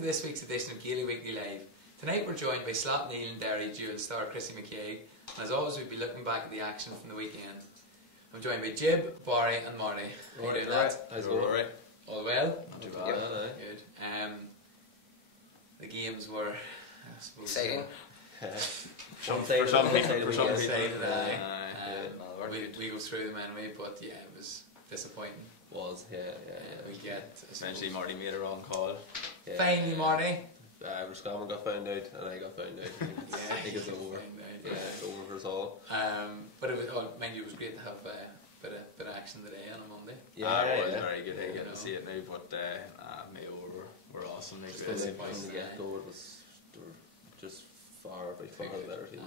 This week's edition of Gaelic Weekly Live. Tonight we're joined by Slap Neil and Derry dual star Chrissy McCaig, and as always we'll be looking back at the action from the weekend. I'm joined by Jib, Barry and Marty. How you doing, lads? How's it going? All well? Not too bad. Good. The games were, I suppose, exciting. For some people. We go through them anyway, but yeah, it was disappointing. We get essentially Marty made a wrong call. Yeah. Finally, Marty. Roscommon got found out, and I got found out. I think it's over. It's over for us all. But it was, mind you, it was great to have a bit of action today on a Monday. It was very good. I get to see it now, but Mayo were awesome. From the get go, it was just far by far the better team.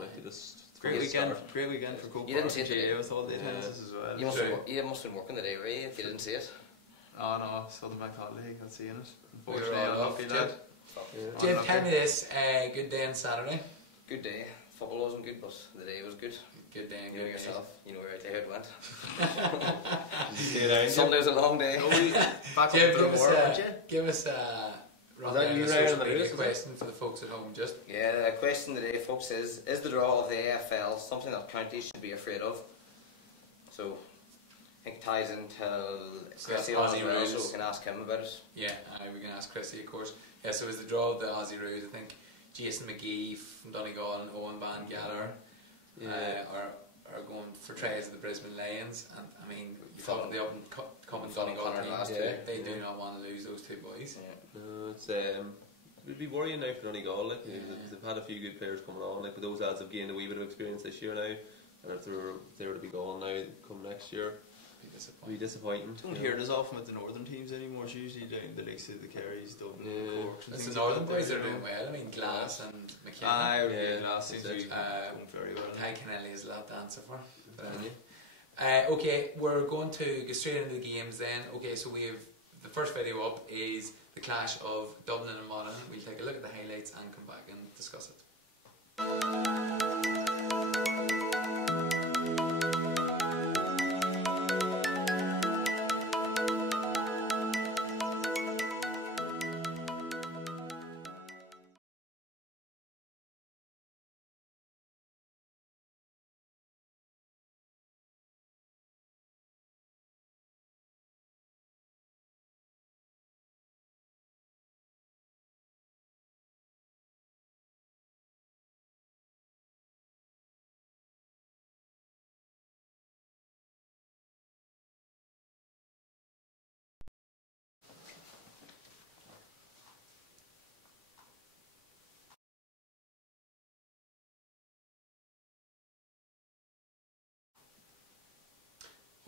Great weekend for Coke. You didn't see it with all the attendances as well. You must have been working today, Ray, if you didn't see it. Oh no, still in my colleague, not seeing it. We're Unfortunately, all unlucky lad. Jib, tell me this, good day on Saturday. Good day. Football wasn't good, but the day was good. Good day and you know good yourself. You know right how it went. Stay down. Sunday was a long day. Back Jib, up to the war, would you? give us a rundown of social media question for the folks at home. Just the question today, folks, is the draw of the AFL something that counties should be afraid of? So I think it ties into Chrissy on as well, so we can ask him about it. Yeah, we can ask Chrissy, of course. Yeah, so as the draw of the Aussie rules, I think Jason McGee from Donegal and Owen Van Galler are going for tries at the Brisbane Lions, and I mean, you talk about the up and coming Donegal teams, they do not want to lose those two boys. No, it's it'd be worrying now for Donegal. They've had a few good players coming on, but those lads have gained a wee bit of experience this year now. and if they were to be gone now come next year, be disappointing. Don't hear this often with the northern teams anymore. It's usually down the likes of the Kerrys, Dublin, Cork. It's the northern boys are doing well. I mean, Glass and McKenna. Glass seems to be going very well. Ty Kennelly is a lot to answer for. Okay, we're going to go straight into the games then. Okay, so we have the first video up is the clash of Dublin and Monaghan. We'll take a look at the highlights and come back and discuss it.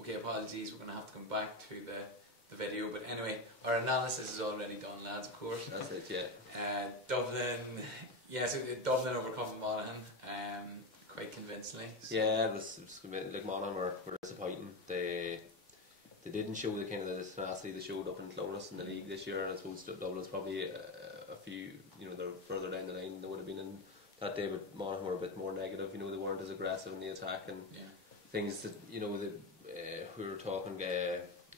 Okay, apologies, we're going to have to come back to the video, but anyway, our analysis is already done, lads, of course. That's it, yeah. Dublin, so Dublin overcome Monaghan quite convincingly. So. Yeah, it was like Monaghan were disappointing. They didn't show the kind of the tenacity they showed up in closeness in the league this year, and I suppose Dublin's probably a few, they're further down the line than they would have been in that day, but Monaghan were a bit more negative, they weren't as aggressive in the attack, and things that, we were talking,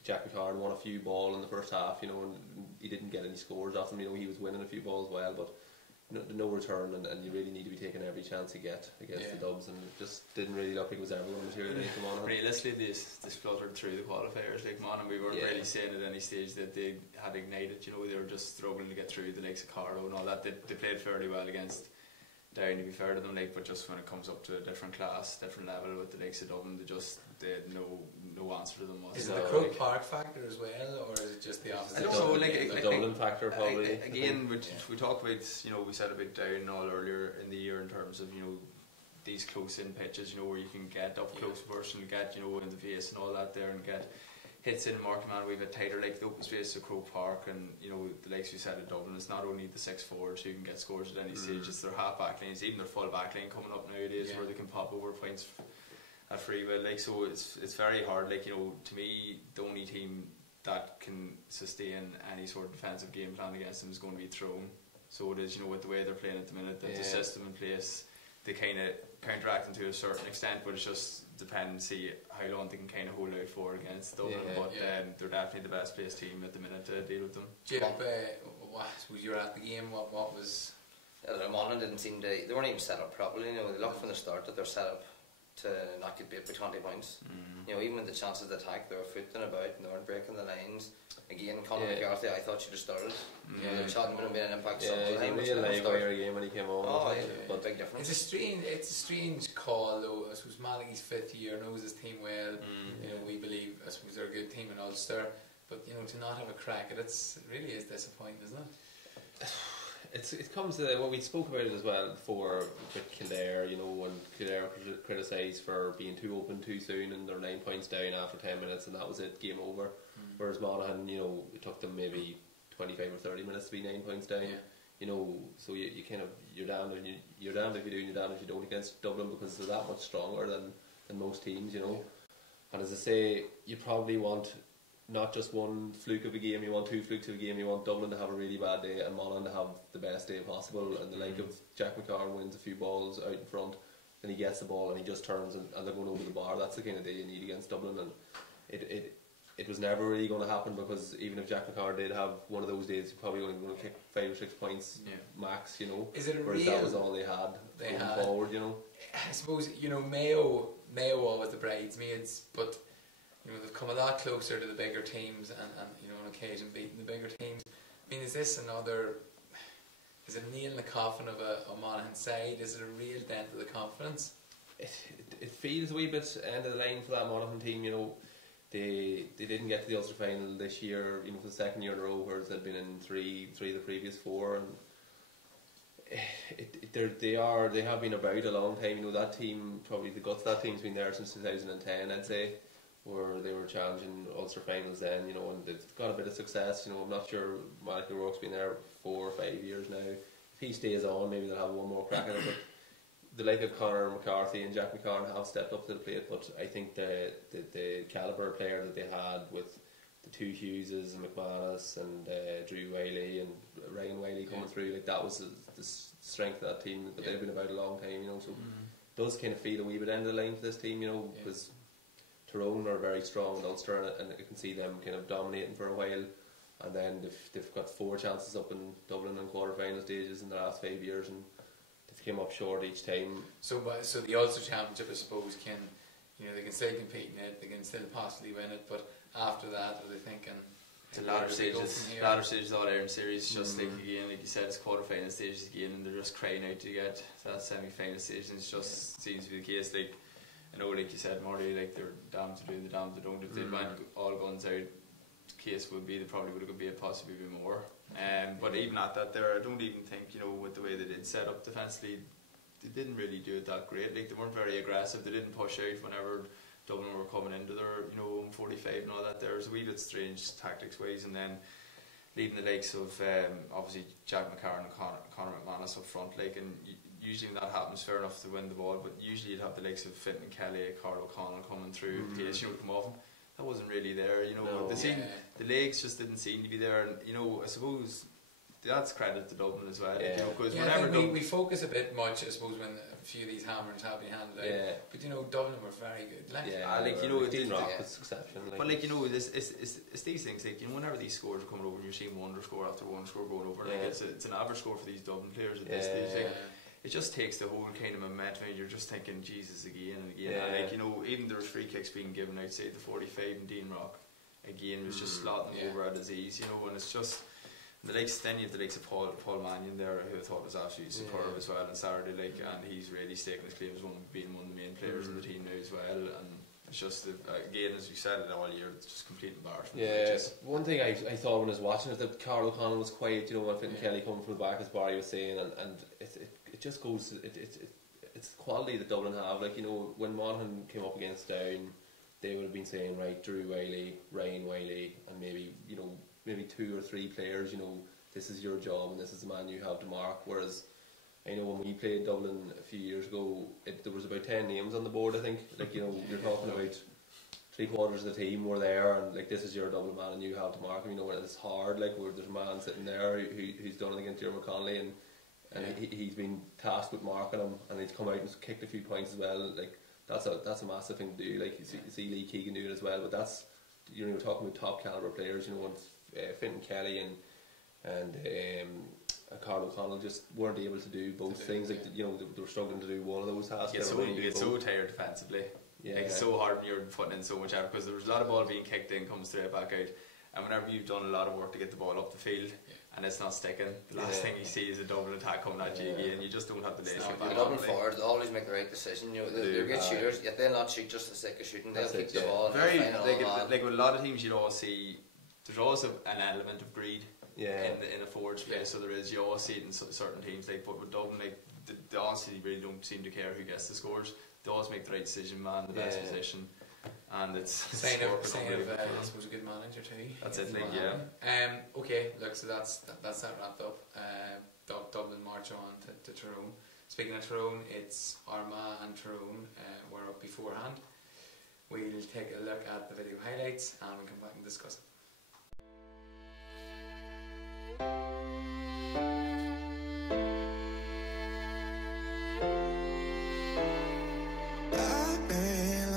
Jack McCarn won a few ball in the first half, and he didn't get any scores off them, he was winning a few balls well, but no return, and you really need to be taking every chance you get against the Dubs, and it just didn't really look like it was everyone material from Monaghan. Realistically, this fluttered through the qualifiers, like Monaghan, we weren't really saying at any stage that they had ignited, they were just struggling to get through the likes of Carlow and all that. They played fairly well against Down, to be fair to them, but just when it comes up to a different class, different level with the likes of Dublin, they had no answer to them. Is it the Croke Park factor as well, or is it just the opposite? I don't know, the Dublin factor probably. Again, we talked about, we said about Down and all earlier in the year in terms of, these close-in pitches, where you can get up close person, get, in the face and all that there, and get hits in Markman. We've a tighter the open space of Croke Park, and the likes we said at Dublin, it's not only the 6 forwards who can get scores at any stage, it's their half back lanes, even their full back lane coming up nowadays where they can pop over points at free will. So it's very hard. To me, the only team that can sustain any sort of defensive game plan against them is going to be Tyrone. So it is, with the way they're playing at the minute, the system in place, they kind of counteract them to a certain extent, but it's just depends see how long they can kind of hold out for against Dublin. They're definitely the best placed team at the minute to deal with them. Jim, you were at the game. What was? Monaghan didn't seem to. They weren't even set up properly. They looked from the start that they're set up to not get beat by 20 points. Even with the chances to attack, they were footing about and they weren't breaking the lines. Again, Conor McCarthy, I thought should have started. The shot would have been an impact. He really live wire game when he came on. But big difference. It's a strange call though. I suppose Malachy's 5th year, knows his team well. We believe, I suppose they're a good team in Ulster, but to not have a crack at it really is disappointing, isn't it? It comes to what we spoke about it as well before with Kildare, when Kildare criticised for being too open too soon and they're 9 points down after 10 minutes and that was it, game over. Whereas Monaghan, it took them maybe 25 or 30 minutes to be 9 points down. So you kind of you're damned if you do and you're damned if you don't against Dublin because they're that much stronger than most teams, And as I say, you probably want not just one fluke of a game, you want 2 flukes of a game, you want Dublin to have a really bad day and Monaghan to have the best day possible, and the like of Jack McCarn wins a few balls out in front and he gets the ball and he just turns and they're going over the bar. That's the kind of day you need against Dublin, and it was never really going to happen because even if Jack McCarn did have one of those days, he's probably only going to kick 5 or 6 points max, Is it whereas that was all they had going forward, I suppose, Mayo always the bridesmaids, but they've come a lot closer to the bigger teams and on occasion beating the bigger teams. I mean, is this is it a nail in the coffin of a Monaghan side? Is it a real dent to the confidence? It feels a wee bit end of the line for that Monaghan team, They didn't get to the Ulster final this year, for the second year in a row, whereas they'd been in three of the previous 4, and they have been about a long time. You know, that team, probably the guts of that team's been there since 2010, I'd say, where they were challenging Ulster finals then, you know, and they've got a bit of success. You know, I'm not sure Mayo O'Rourke's been there 4 or 5 years now. If he stays on, maybe they'll have one more crack at it. But the like of Conor McCarthy and Jack McCarron have stepped up to the plate. But I think the calibre of player that they had with the two Hugheses and McManus and Drew Whaley and Ryan Whaley coming through, like that was the strength of that team. But they've been about a long time, you know, so it does kind of feel a wee bit end of the line for this team, you know, because Tyrone are very strong in Ulster, and I can see them kind of dominating for a while. And then they've got 4 chances up in Dublin in quarter-final stages in the last 5 years, and they've came up short each time. So the Ulster Championship, I suppose, can, you know, they can still compete in it, they can still possibly win it, but after that, are they thinking? The latter stages All-Ireland series, just like again, like you said, it's quarter-final stages again, and they're just crying out to get to that semi-final stage, and it just seems to be the case. Like, I know, like you said, Marty, like they're damned to do, the damned to don't. If they went all guns out, the case would be they probably would have been possibly be more. But even at that, there, I don't even think, you know, with the way they did set up defensively, they didn't really do it that great. Like, they weren't very aggressive. They didn't push out whenever Dublin were coming into their, you know, 45 and all that. There was a wee bit strange tactics wise, and then leaving the likes of obviously Jack McCarron and Conor McManus up front, like, and usually when that happens, fair enough to win the ball, but usually you'd have the likes of Fintan Kelly, Carl O'Connell coming through, pace, you know, come off. That wasn't really there, you know. The legs just didn't seem to be there, and you know, I suppose that's credit to Dublin as well. You know, because whenever we focus a bit much, I suppose, when a few of these hammers have been handed out. But you know, Dublin were very good. Like, like, you know, Dean Rock was exceptional. Like, but like, you know, it's these things. Like, you know, whenever these scores are coming over, and you're seeing one score after one score going over. Like, it's an average score for these Dublin players at this stage. Like, it just takes the whole kind of momentum, and you're just thinking, Jesus, again and again. And like, you know, even there was free kicks being given out, say the 45 and Dean Rock, again, was just slotting them over at his ease, you know. And it's just the likes. Then you have the likes of Paul Mannion there, who I thought was absolutely superb as well on Saturday. Like, and he's really staking his claim as being one of the main players in the team now as well. And it's just again, as we said it all year, it's just complete embarrassment. Yeah, one thing I thought when I was watching it, that Carl O'Connell was quiet, you know, when Fintan Kelly coming from the back, as Barry was saying, and it just goes, it's the quality that Dublin have. Like, you know, when Monaghan came up against Down, they would have been saying, right, Drew Whaley, Ryan Whaley, and maybe 2 or 3 players, you know, this is your job and this is the man you have to mark. Whereas I know when we played Dublin a few years ago, there was about 10 names on the board, I think. Like, you know, you're talking about 3/4 of the team were there, and like, this is your Dublin man and you have to mark him. You know, and it's hard, like, where there's a man sitting there who's done it against Diarmuid Connolly, and he's been tasked with marking him, and he's come out and kicked a few points as well. Like, that's a massive thing to do. Like, you see Lee Keegan do it as well, but that's, you know, you're talking about top calibre players, you know, and Fintan Kelly and Carl O'Connell just weren't able to do both things. Like, you know, they were struggling to do one of those tasks. You get so tired defensively. Like, it's so hard when you're putting in so much effort, because there was a lot of ball being kicked in, comes straight back out, and whenever you've done a lot of work to get the ball up the field and it's not sticking, the last thing you see is a double attack coming at you again. You just don't have the legs. The Dublin forwards always make the right decision. You know, they're good shooters, yet they'll not shoot just for the sake of shooting. They'll kick the ball. Very like with a lot of teams, you'd always see there's always an element of greed in a forwards play. So there is. You always see it in certain teams. Like, but with Dublin, like, they honestly really don't seem to care who gets the scores. They always make the right decision, man, the best position. And it's saying of I suppose a good manager too. That's it, like, okay, look, so that's that wrapped up. Dublin march on to Tyrone. Speaking of Tyrone, it's Armagh and Tyrone were up beforehand. We'll take a look at the video highlights and we'll come back and discuss it.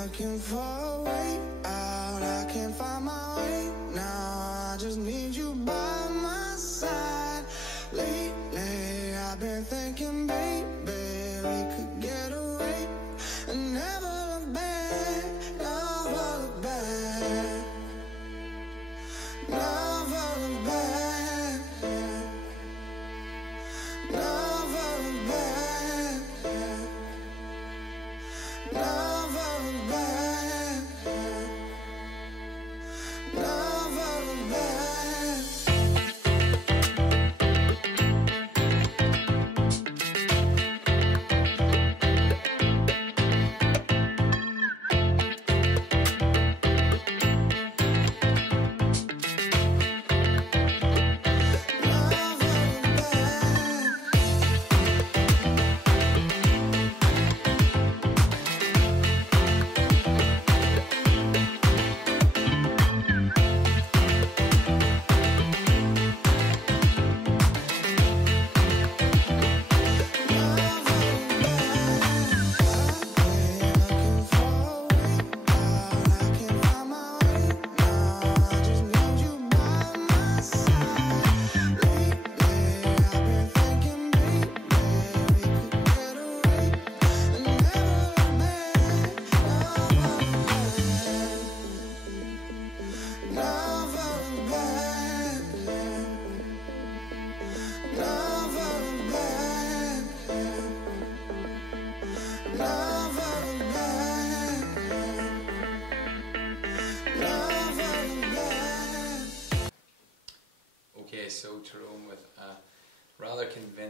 Looking for a way out, I can't find my way now. I just need you by my side. Lately, I've been thinking, baby, we could get away and never look back, never look back, never look back, never look back, never look back.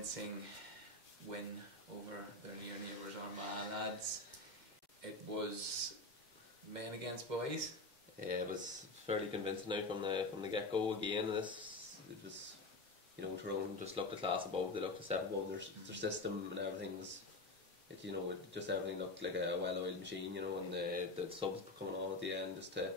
convincing win over their near neighbours Armagh lads. It was men against boys. Yeah, it was fairly convincing now from the get go again. It was, you know, Tyrone just looked a class above. They looked a step above their system, and everything was. Everything looked like a well-oiled machine, you know, and the subs coming on at the end just to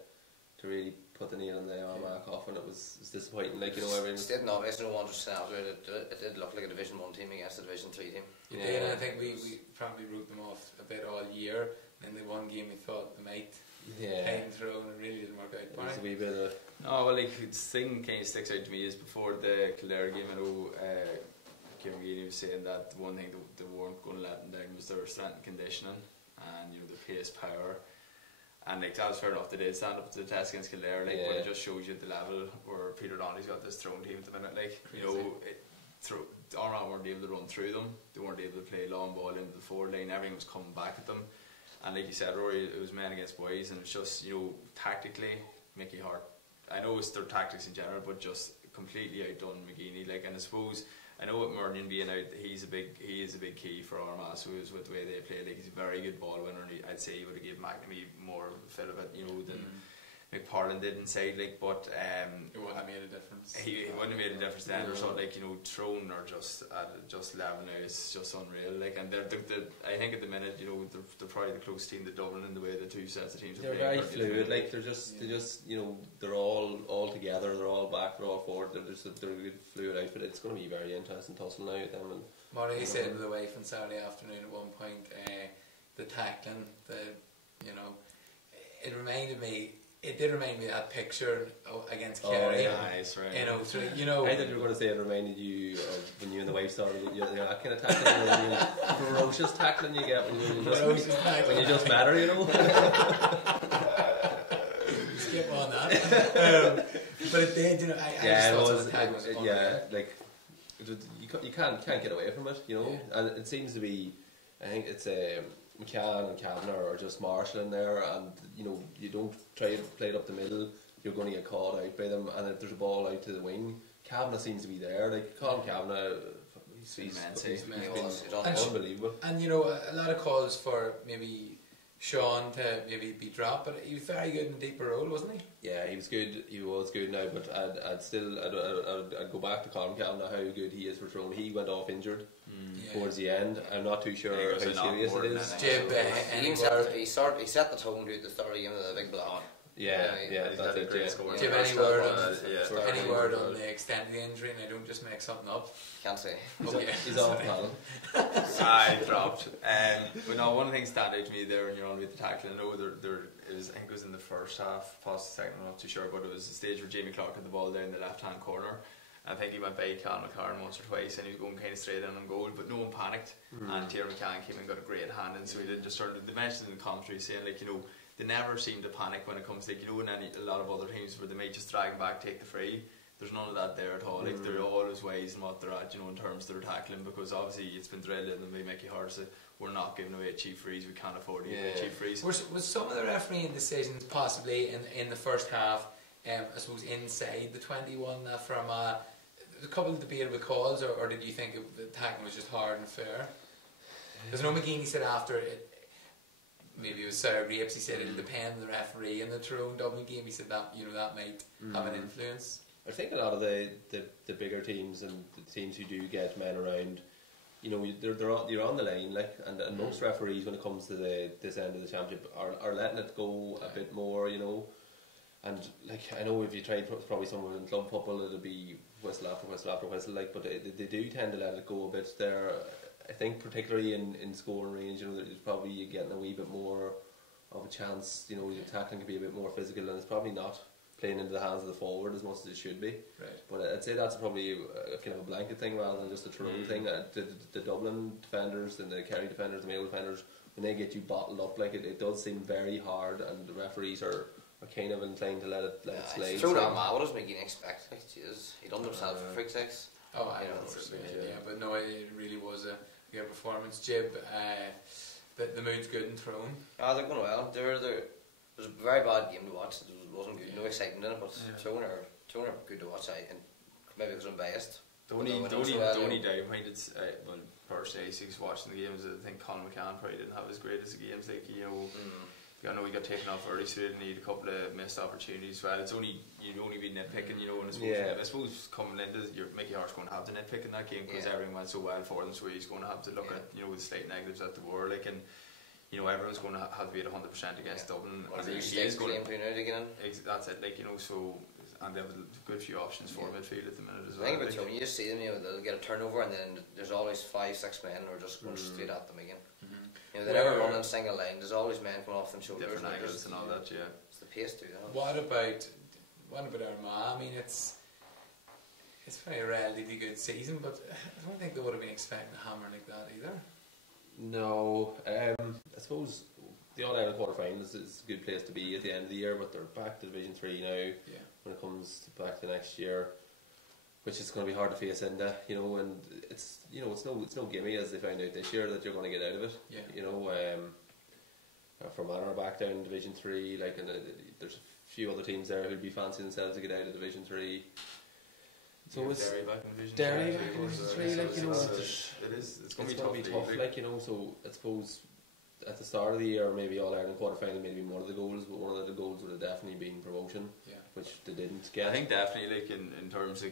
really put the nail in the Armagh coffin. It was disappointing, like, you know, everything. It's no obvious, no 100% out of it. It did look like a Division 1 team against a Division 3 team. It did, and I think we probably wrote them off a bit all year. And in the one game we thought they might tighten through, and it really didn't work out. It was a wee bit of... No, well, like, the thing kind of sticks out to me is before the Kildare game, I know Kevin Geaney was saying that one thing they weren't going to let them down was their strength and conditioning, and, you know, the pace, power. And like, that was fair enough, they did stand up to the test against Kildare, like, but it just shows you the level where Peter Donnelly's got this Tyrone team at the minute. Like, you know, Armagh weren't able to run through them, they weren't able to play long ball into the forward line, everything was coming back at them. And like you said, Rory, it was men against boys, and it's just, you know, tactically, Mickey Hart, I know it's their tactics in general, but just completely outdone McGeaney. Like, and I suppose, I know with Mernion being out, he is a big key for Armagh, so it was with the way they play. Like, he's a very good ball winner, and I'd say he would have given McNamee more fill of it, you know, than McParlin did inside. Like, but it wouldn't have made a difference. He wouldn't have made a difference then. Or so, like, you know, Tyrone are just at level now. It's just unreal. Like, and they're I think at the minute, you know, they're probably the closest team to Dublin in the way the two sets of teams are playing. They're very fluid. Like, they just you know, they're all together. They're all back. They're all forward. They're a good fluid outfit. It's going to be very interesting tussle now with them. And Murray said to the wife on Saturday afternoon at one point, the tackling, you know, it did remind me of that picture against Kerry. Oh, nice, right. You know, so, you know. I thought you were going to say it reminded you of when you and the wife started. You know, that kind of tackling, ferocious tackling you get when you just met her, you know. Skip on that. But it did, you know. I just thought the tackling was like you can't get away from it, you know. Yeah. And it seems to be, I think it's McCann and Kavanagh are just marshalling there, and you know, you don't try to play it up the middle, you're going to get caught out by them. And if there's a ball out to the wing, Kavanagh seems to be there. Like, Colin Kavanagh, he's been unbelievable. And you know, a lot of calls for maybe Sean to maybe be dropped, but he was very good in a deeper role, wasn't he? Yeah, he was good. He was good now, but I'd go back to Colin Kavanagh, how good he is for Tyrone. He went off injured towards the end. I'm not too sure how serious it is. He set the tone at the start of the game with a big block. Yeah, that's it. Do you have any word on the extent of the injury? And I don't just make something up. Can't say. He's off, Colin. I dropped. But no, one of the things that stands out to me there when you're on with the tackle, I know I think it was in the first half, possibly the second, I'm not too sure, but it was a stage where Jamie Clark had the ball down the left hand corner. I think he went by Cal McLaren once or twice, and he was going kind of straight in on goal, but no one panicked. And Tyrone McCann came and got a great hand in, so he did just start to mention in the commentary saying, like, you know, they never seem to panic when it comes to, like, you know, in a lot of other teams where they might just drag him back, take the free. There's none of that there at all. Like, they're always wise in what they're at, you know, in terms of their tackling, because obviously it's been drilled in them by Mickey Hart, so we're not giving away cheap frees. We can't afford to give away cheap frees. Was some of the refereeing decisions possibly in the first half, I suppose, inside the 21 from a couple of debatable calls, or did you think the tackling was just hard and fair? Because I know McGeaney said after it, maybe it was Sarah Grapes, he said it'll depend on the referee in the Tyrone Dublin game. He said that, you know, that might have an influence. I think a lot of the bigger teams and the teams who do get men around, you know, you're on the line, like, and most referees, when it comes to this end of the championship, are letting it go a bit more, you know. And like, I know if you tried probably somewhere in club football, it'll be whistle after whistle after whistle, like, but they do tend to let it go a bit there. I think particularly in scoring range, you know, there's probably getting a wee bit more of a chance, you know, the tackling can be a bit more physical, and it's probably not playing into the hands of the forward as much as it should be. Right. But I'd say that's probably a kind of a blanket thing rather than just a Tyrone thing. The Dublin defenders and the Kerry defenders, the Mayo defenders, when they get you bottled up, like, it does seem very hard, and the referees are kind of inclined to let it slide. Through Armagh, what does McGeaney expect? Like, Jesus, he done himself for freak's sakes. Oh, I know, but no, it really was a good performance. Jib, the mood's good in Tyrone. They're going well. It was a very bad game to watch. It wasn't good, no excitement in it, but Tyrone are good to watch. And maybe because I'm biased, The only down point it's well, per se, he's watching the games. I think Colin McCann probably didn't have as great as the games. Like I know he got taken off early, so he didn't need a couple of missed opportunities. Well, it's only you'd only be nitpicking, and I suppose coming into Mickey Hart's going to have to nitpick in that game because everything went so well for them. So he's going to have to look at the slight negatives that there were, like, and everyone's going to have to be at 100% against Dublin. Well, he is going to again. That's it, like so. And they have a good few options for midfield at the minute as well. I think about Tony, you just see them, they'll get a turnover and then there's always 5-6 men who are just going straight at them again. They're never running single line, there's always men coming off them shoulders. Different angles and all that, It's the pace too, What about Armagh? I mean, it's very relatively good season, but I don't think they would have been expecting a hammer like that either. No, I suppose the All-Ireland quarter-finals is a good place to be at the end of the year, but they're back to Division 3 now. When it comes back to next year, which is going to be hard to face into, and it's no gimme as they found out this year that you're going to get out of it. Fermanagh are back down in Division 3, like, and there's a few other teams there who'd be fancying themselves to get out of Division 3. So it's Derry back in Division 3, like, it's going to be tough, like, so I suppose at the start of the year, maybe All-Ireland quarter-final may have been one of the goals, but one of the goals would have definitely been promotion, which they didn't get. I think definitely, like, in terms of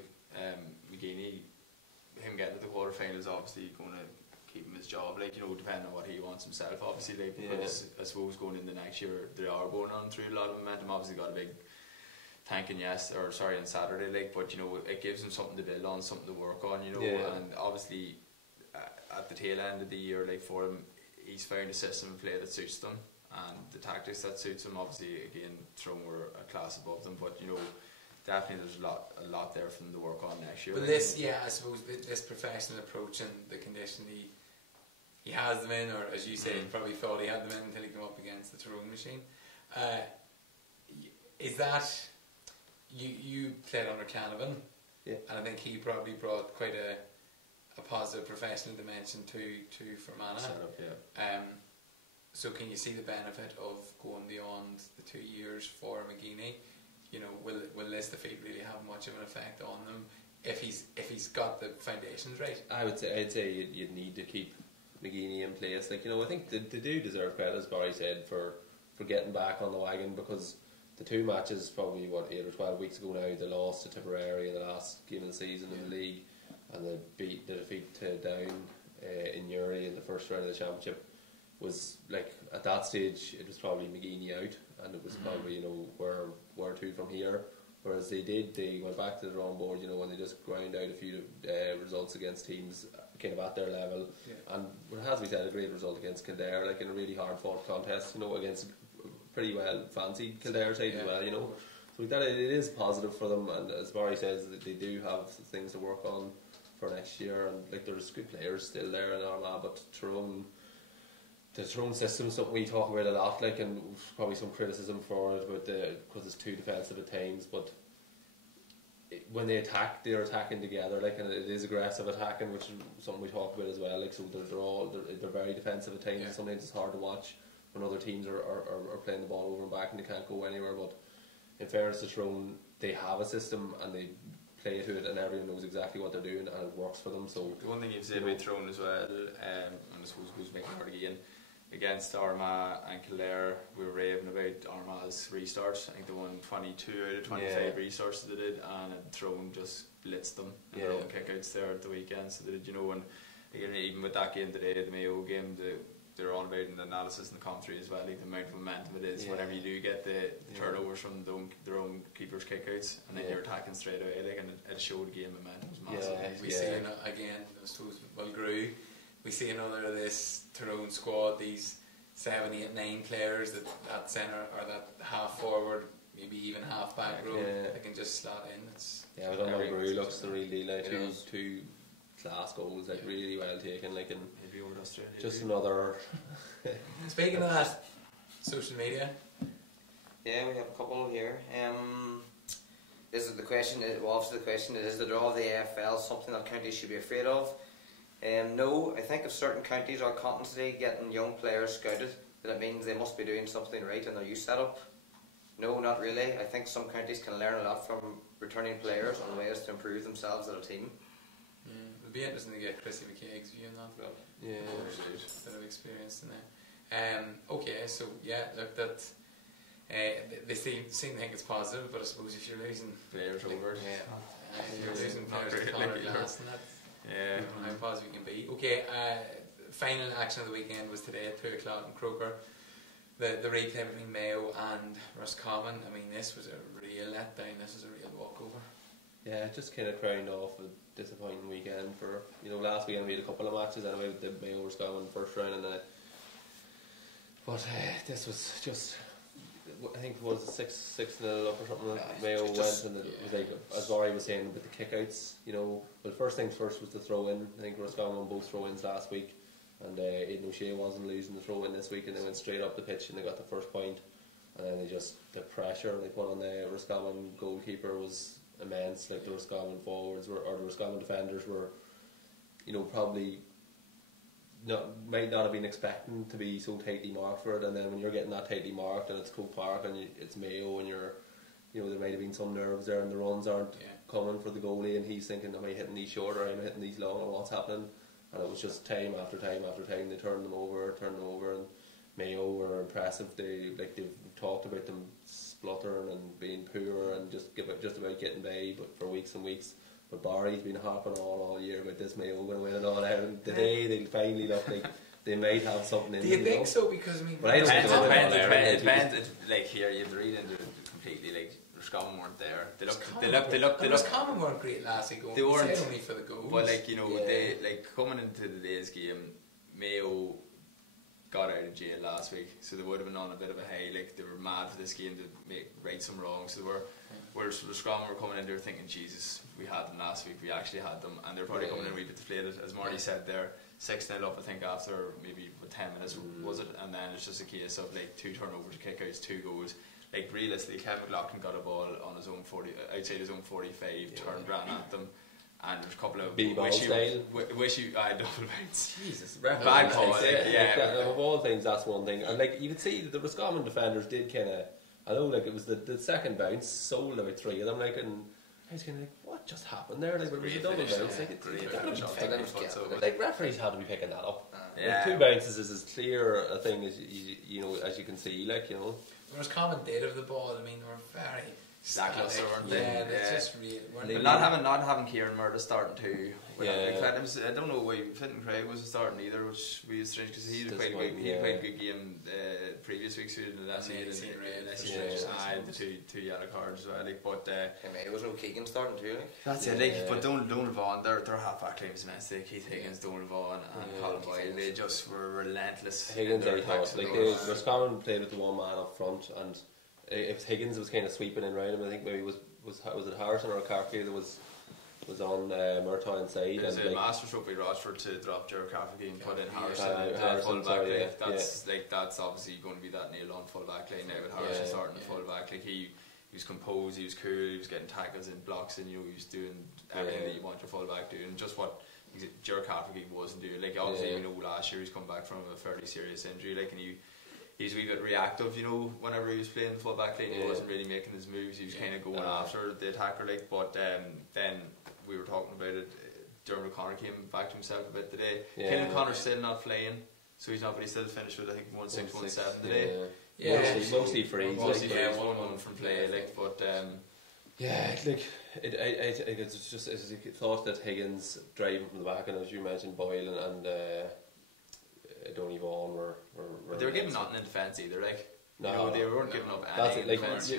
McGeeney, him getting to the quarter-final is obviously going to keep him his job, like, depending on what he wants himself, obviously, like, because I suppose going into next year, they are going on through a lot of momentum. Obviously got a big tanking on Saturday, like, but it gives him something to build on, something to work on, and obviously at the tail end of the year, like, for him, he's found a system of play that suits them and the tactics that suits them. Obviously, again, Tyrone were a class above them, but definitely there's a lot there for them to work on next year. But I suppose this professional approach and the condition he has them in, or as you say, he probably thought he had them in until he came up against the Tyrone machine. Is that you played under Canavan, and I think he probably brought quite a positive professional dimension to Fermanagh. So can you see the benefit of going beyond the 2 years for McGeeney? Will this defeat really have much of an effect on them if he's got the foundations right? I'd say you'd need to keep McGeeney in place. Like, I think they do deserve credit, as Barry said, for getting back on the wagon, because the two matches, probably 8 or 12 weeks ago now, they lost to Tipperary in the last game of the season in the league, and the defeat to Down in Uri in the first round of the championship was, like, at that stage it was probably McGeeney out, and it was probably where to from here. Whereas they went back to the drawing board, and they just ground out a few results against teams kind of at their level, and it has to be said, a great result against Kildare, like, in a really hard fought contest, against pretty well fancied Kildare side as well, so that it is positive for them, and as Barry says, they do have things to work on for next year, and, like, there's good players still there in Armagh, but the Tyrone system is something we talk about a lot, like, and probably some criticism for it because it's too defensive at times, but when they attack, they're attacking together, like, and it is aggressive attacking, which is something we talk about as well, like, so they're very defensive at times, and sometimes it's hard to watch when other teams are playing the ball over and back and they can't go anywhere. But in fairness to Tyrone, they have a system and they play to it, and everyone knows exactly what they're doing, and it works for them. So the one thing you've said about Tyrone as well, and I suppose who's making it again against Armagh and Kildare, we were raving about Armagh's restarts. I think they won 22 out of 25 restarts that they did, and Tyrone just blitzed them in their own kickouts there at the weekend. So they did, and again, even with that game today, the Mayo game, they're on about in the analysis in the commentary as well, like the amount of momentum it is whenever you do get the turnovers from their own keepers' kickouts, and then you're attacking straight away, like, and it showed again momentum was massive. We see again, I suppose, Grew. We see another of this Tyrone squad, these 7, 8, 9 players that centre or that half forward, maybe even half back row, they can just slot in. But Grew looks the real deal, like, two class goals, like, really well taken, like, and just another. Speaking of that, social media. Yeah, we have a couple here. This is the question. Obviously, the question is the draw of the AFL something that counties should be afraid of? No, I think if certain counties are constantly getting young players scouted, then it means they must be doing something right in their youth setup. No, not really. I think some counties can learn a lot from returning players on ways to improve themselves as a team. be interesting to get Chrissy McKaig's view on that. Yeah. That I've experienced in there. Okay, so yeah, look, that they seem to think it's positive, but I suppose if you're losing players over, if you're losing not players to really, Conor Glass, and that's how positive you can be. Okay, final action of the weekend was today at 2 o'clock in Croker. The replay between Mayo and Roscommon. I mean, this was a real letdown. This was a real walkover. Yeah, just kind of crowned off a disappointing weekend for, last weekend we had a couple of matches anyway with the Mayo Roscommon first round and then but this was just, I think it was 6-0 up or something that Mayo went, and it was like, as Laurie was saying with the kickouts, well, first things first was the throw in. I think Roscommon won both throw ins last week, and Aidan O'Shea wasn't losing the throw in this week, and they went straight up the pitch and they got the first point, and then the pressure they put on the Roscommon goalkeeper was immense. Like the Roscommon forwards or the Roscommon defenders were, probably might not have been expecting to be so tightly marked for it, and then when you're getting that tightly marked and it's Cope Park and it's Mayo and there might have been some nerves there and the runs aren't coming for the goalie and he's thinking, am I hitting these short or am I hitting these long or what's happening? And it was just time after time after time they turned them over, and Mayo were impressive. They've talked about them spluttering and being poor and just about getting by, but for weeks and weeks. But Barry's been hopping all year about this Mayo going to win it all out, and today they finally look like they might have something in. Do you think so? Because I mean, but I don't think it depends. Like here, you have to read into it completely. Like Roscommon weren't there. They look. Roscommon weren't great last week. They weren't only for the goals. But they coming into today's game, Mayo got out of jail last week, so they would have been on a bit of a high. Like they were mad for this game to right some wrongs. So they were. Whereas Roscommon were coming in there thinking, Jesus, we had them last week, we actually had them, and they're probably coming in a wee bit deflated. As Marty said there, 6-0 up I think after maybe 10 minutes was it, and then it's just a case of like 2 turnovers, kickouts, 2 goals. Like realistically, Kevin McLaughlin got a ball on his own 40, outside his own 45, turned ran at them, and there's a couple of wishy double bounce. Jesus, bad call. Of all things, that's one thing, and like you could see that the Roscommon defenders did kind of. I know, like it was the second bounce sold about 3 of them, like, and I was kind of like, what just happened there? Like, it was a double bounce. Like referees had to be picking that up. Like, 2 bounces is as clear a thing as as you can see, like Roscommon did of the ball. I mean, they were very lackluster, weren't they? Yeah, that's just real. But not having Kieran Murda starting too. I don't know why Fenton Craig wasn't starting either, which was strange because he played a good game previous week. So he didn't the two yellow cards as well. But it was no Keegan starting too. That's it. But Donald Vaughan, their half-back line was immense. Keith Higgins, Donald Vaughan, and Colin Boyle. They just were relentless. Higgins, I thought, like Roscommon played with the one man up front, and if Higgins was kind of sweeping in around him, I think maybe was it Harrison or Carfield that was on Murtaugh inside. There's a master stroke by Rochford to drop Gerard Carfield and put in Harrison full back line. That's obviously going to be that nail on full back line now with Harrison starting full back. Like he was composed, he was cool, he was getting tackles and blocks, and he was doing everything that you want your full back doing. Just what Gerard Carfield wasn't doing. Like obviously last year he's come back from a fairly serious injury, like, and he's a wee bit reactive, whenever he was playing the full back line. He wasn't really making his moves, he was kind of going after the attacker, like. But then we were talking about it, Dermot O'Connor came back to himself a bit today. Kevin O'Connor's still not playing, so he's not, but he still finished with I think 1-6, 1-7 today. Mostly free. Mostly free, 1-1 from play, like. But it's just a thought that Higgins driving from the back, and as you mentioned, Boyle and Donny Vaughan were but they were giving nothing in defence either, like. No, they weren't giving up any defence.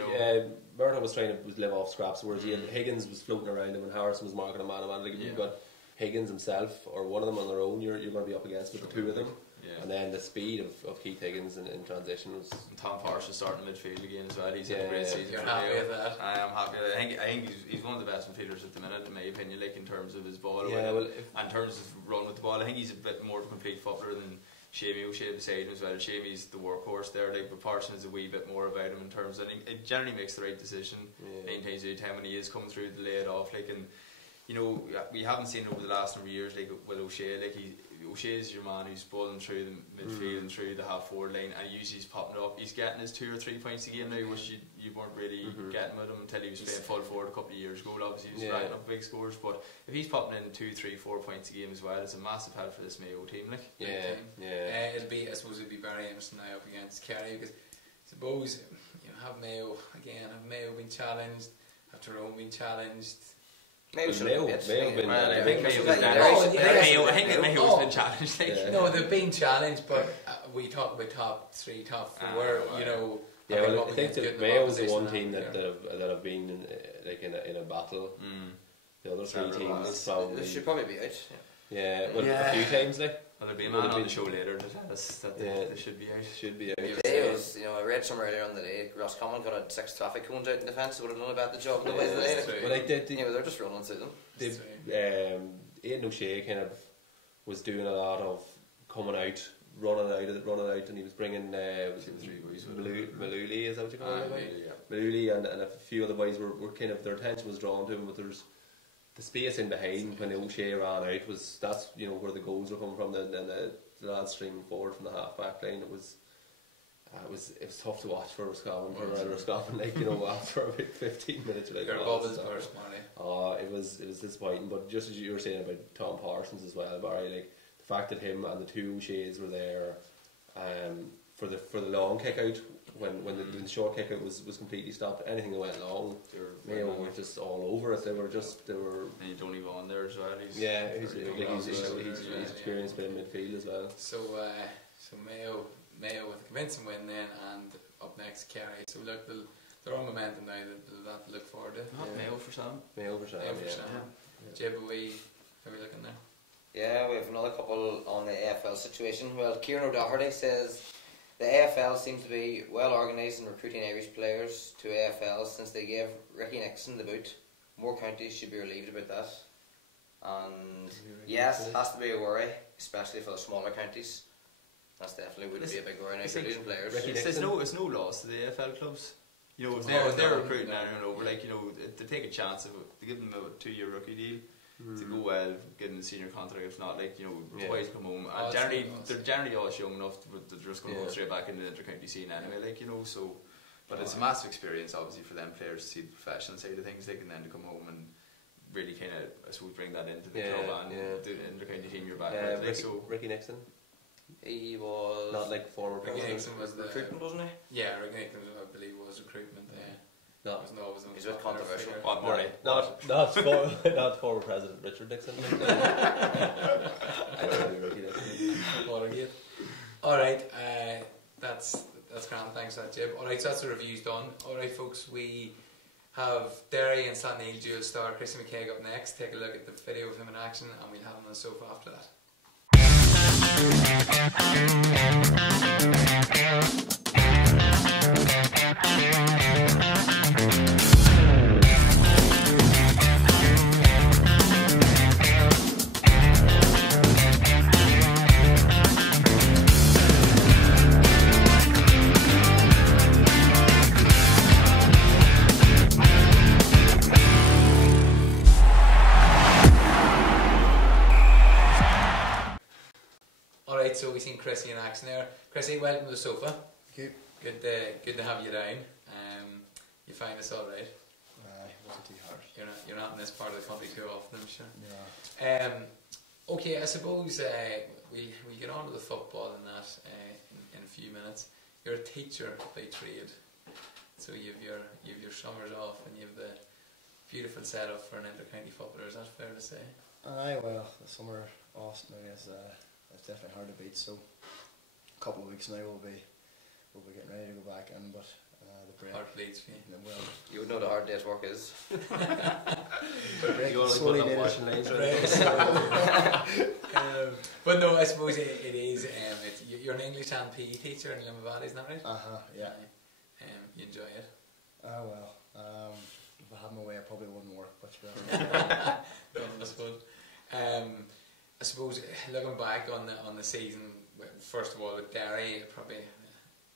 Murtaugh was trying to live off scraps, whereas Higgins was floating around him and Harrison was marking him man-to-man. Like if you've got Higgins himself or one of them on their own, you're going to be up against with the 2 of them. And then the speed of Keith Higgins in transition was. And Tom Forrest is starting midfield again as well. He's had a great season. You're happy with that? I am happy. I think he's one of the best midfielders at the minute, in my opinion. Like in terms of his ball, and in terms of run with the ball, I think he's a bit more of a complete footballer than Shamey O'Shea beside him as well. Shamey's the workhorse there, like, but Parsons is a wee bit more about him in terms of, it generally makes the right decision 9 times out of 10 when he is coming through to lay it off, like. And we haven't seen it over the last number of years, like with O'Shea, like O'Shea's your man who's bowling through the midfield and through the half forward line, and usually he's popping it up. He's getting his 2 or 3 points a game now, which you weren't really getting with him until he was playing full forward a couple of years ago. Obviously, he was racking up big scores, but if he's popping in 2, 3, 4 points a game as well, it's a massive help for this Mayo team. Like, I suppose it'd be very interesting now up against Kerry, because suppose have Mayo been challenged, have Tyrone been challenged. Mayo Mayo's been challenged. No, they've been challenged, but we talk about top 3, top 4. I think that Mayo's the one team that have been in a battle. The other 3 teams they should probably be out. A few times like. Well, there'll be a man on the show later to tell us that they should be out. I read somewhere earlier on the day, Roscommon could have 6 traffic cones out in defence, would have done about the job. They're just running through them. Aidan O'Shea kind of was doing a lot of coming out, running out, and he was bringing Maluli, is that what you call him? Maluli and a few other boys were kind of, their attention was drawn to him, but there's the space in behind when O'Shea ran out that's where the goals were coming from. The lads streaming forward from the half back line. It was tough to watch for Roscommon. After about 15 minutes, their bubbles burst, Marty. It was disappointing. But just as you were saying about Tom Parsons as well, Barry, like the fact that him and the 2 O'Sheas were there for the long kick out. When the short kick out was completely stopped, anything that went long, Mayo were just all over it. They were. And you don't even on there as well. He's experienced in midfield as well. So Mayo with a convincing win then, and up next Kerry. So look, they're on momentum now. They'll look forward to. Mayo for Sam. Jib, how are we looking there? Yeah, we have another couple on the AFL situation. Well, Kieran O'Doherty says the AFL seems to be well organised in recruiting Irish players to AFL since they gave Ricky Nixon the boot. More counties should be relieved about that. And yes, it has to be a worry, especially for the smaller counties. That's definitely would be a big worry now for losing players. It's no loss to the AFL clubs. If they're recruiting everyone over, they take a chance of it. They give them a 2-year rookie deal. To go well, get in the senior contract. If not, boys come home. And they're generally all young enough, but they're just going to go straight back into the inter-county scene anyway. So, but it's a massive experience, obviously, for them players to see the professional side of things. They can then come home and really kind of, I suppose, bring that into the club and the inter-county team you're back with. Ricky Nixon. He was not like former Ricky Nixon was the recruitment, wasn't he? Yeah, Ricky Nixon, I believe, was recruitment. He's a bit controversial. Not former President Richard Nixon. Watergate. Alright, that's grand, thanks for that, Jib. Alright, so that's the review's done. Alright folks, we have Derry and Slanneil dual star Chrissy McKaig up next. Take a look at the video of him in action, and we'll have him on the sofa after that. So we've seen Chrissy in action there. Chrissy, welcome to the sofa. Thank you. Good to have you down. You find us all right? It wasn't too hard. You're not in this part of the country too often, I'm sure. Yeah. Okay, I suppose we get on to the football and that in a few minutes. You're a teacher by trade, so you've your summers off and you've the beautiful setup for an inter-county footballer. Is that fair to say? Well, the summer off now is it's definitely hard to beat. So a couple of weeks now we'll be getting ready to go back in, but the break. Hard bleeds for you. Well, you would know the hard day's work is. You want to put up washing lines, but no, I suppose it is. You're an English and PE teacher in Limavady, isn't that right? Yeah. You enjoy it? Well. If I had my way, it probably wouldn't work. But I suppose looking back on the season, first of all with Derry, probably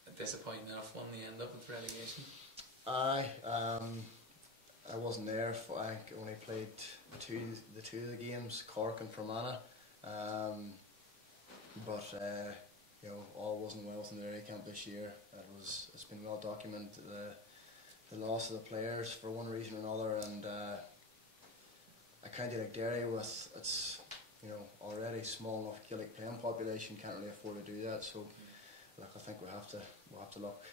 a disappointing enough one. They end up with relegation. I wasn't there. I only played the two of the games, Cork and Fermanagh. but you know, all wasn't well in the area camp this year. It's been well documented the loss of the players for one reason or another, and a county like Derry with its, you know, already small enough Gaelic playing population can't really afford to do that. So look, I think we'll have to look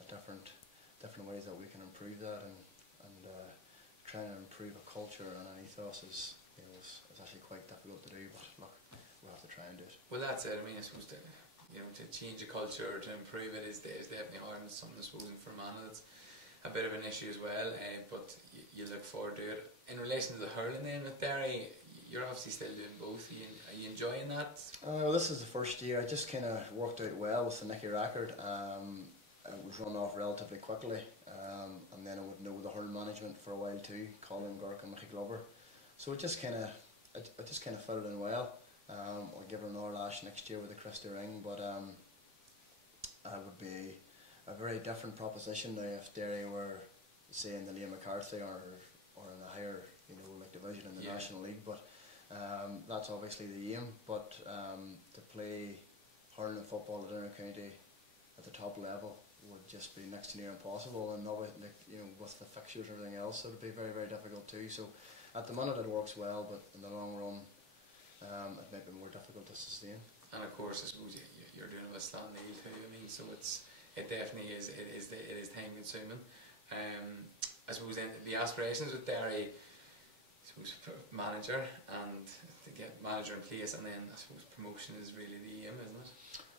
at different ways that we can improve that, and trying to improve a culture and an ethos is, you know, is actually quite difficult to do, but look, we'll have to try and do it. Well, that's it. I mean, I suppose to, you know, to change a culture or to improve it is definitely hard, and it's something I suppose in Fermanagh that's a bit of an issue as well, but you look forward to it. In relation to the hurling then with Derry, you're obviously still doing both. Are you enjoying that? Well, this is the first year. I just kind of worked out well with the Nicky record. It was run off relatively quickly, and then I would know the hurling management for a while too, Colin Gork and Mickey Glover. So it just kind of fitted in well. I'll give her another lash next year with the Christie Ring, but it would be a very different proposition now if Derry were, say, in the Liam McCarthy or in a higher, you know, like division in the National League. But that's obviously the aim. But to play hurling and football at inter-county at the top level would just be next to near impossible, and obviously, you know, with the fixtures and everything else, it would be very, very difficult too. So at the minute it works well, but in the long run it might be more difficult to sustain. And of course, I suppose you're doing it with Stan Neil too. I mean, so it definitely is. It is time consuming. I suppose then the aspirations with Derry, I suppose manager and to get manager in place, and then I suppose promotion is really the aim, isn't it?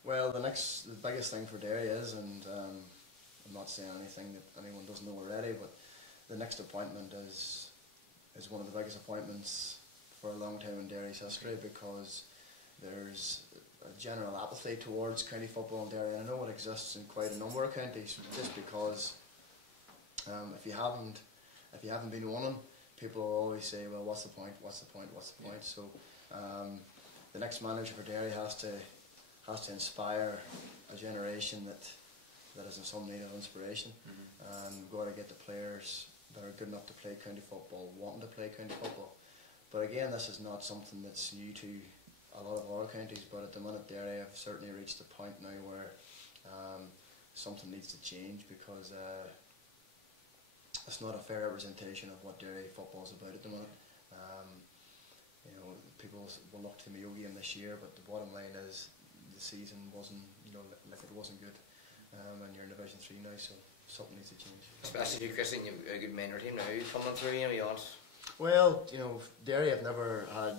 Well, the biggest thing for Derry is, and I'm not saying anything that anyone doesn't know already, but the next appointment is one of the biggest appointments for a long time in Derry's history, because there's a general apathy towards county football in Derry, and I know it exists in quite a number of counties, just because if you haven't been winning, people will always say, well, what's the point? So the next manager for Derry has to inspire a generation that is in some need of inspiration, and we've got to get the players that are good enough to play county football wanting to play county football. But again, this is not something that's new to a lot of other counties, but at the minute Derry have certainly reached a point now where something needs to change, because it's not a fair representation of what Derry football is about at the minute. You know, people will look to the Mayo game this year, but the bottom line is the season wasn't, you know, like it wasn't good, and you're in Division 3 now, so something needs to change. Especially you, Christy, you've a good minor team now coming through, you know, you want. Well, you know, Derry have never had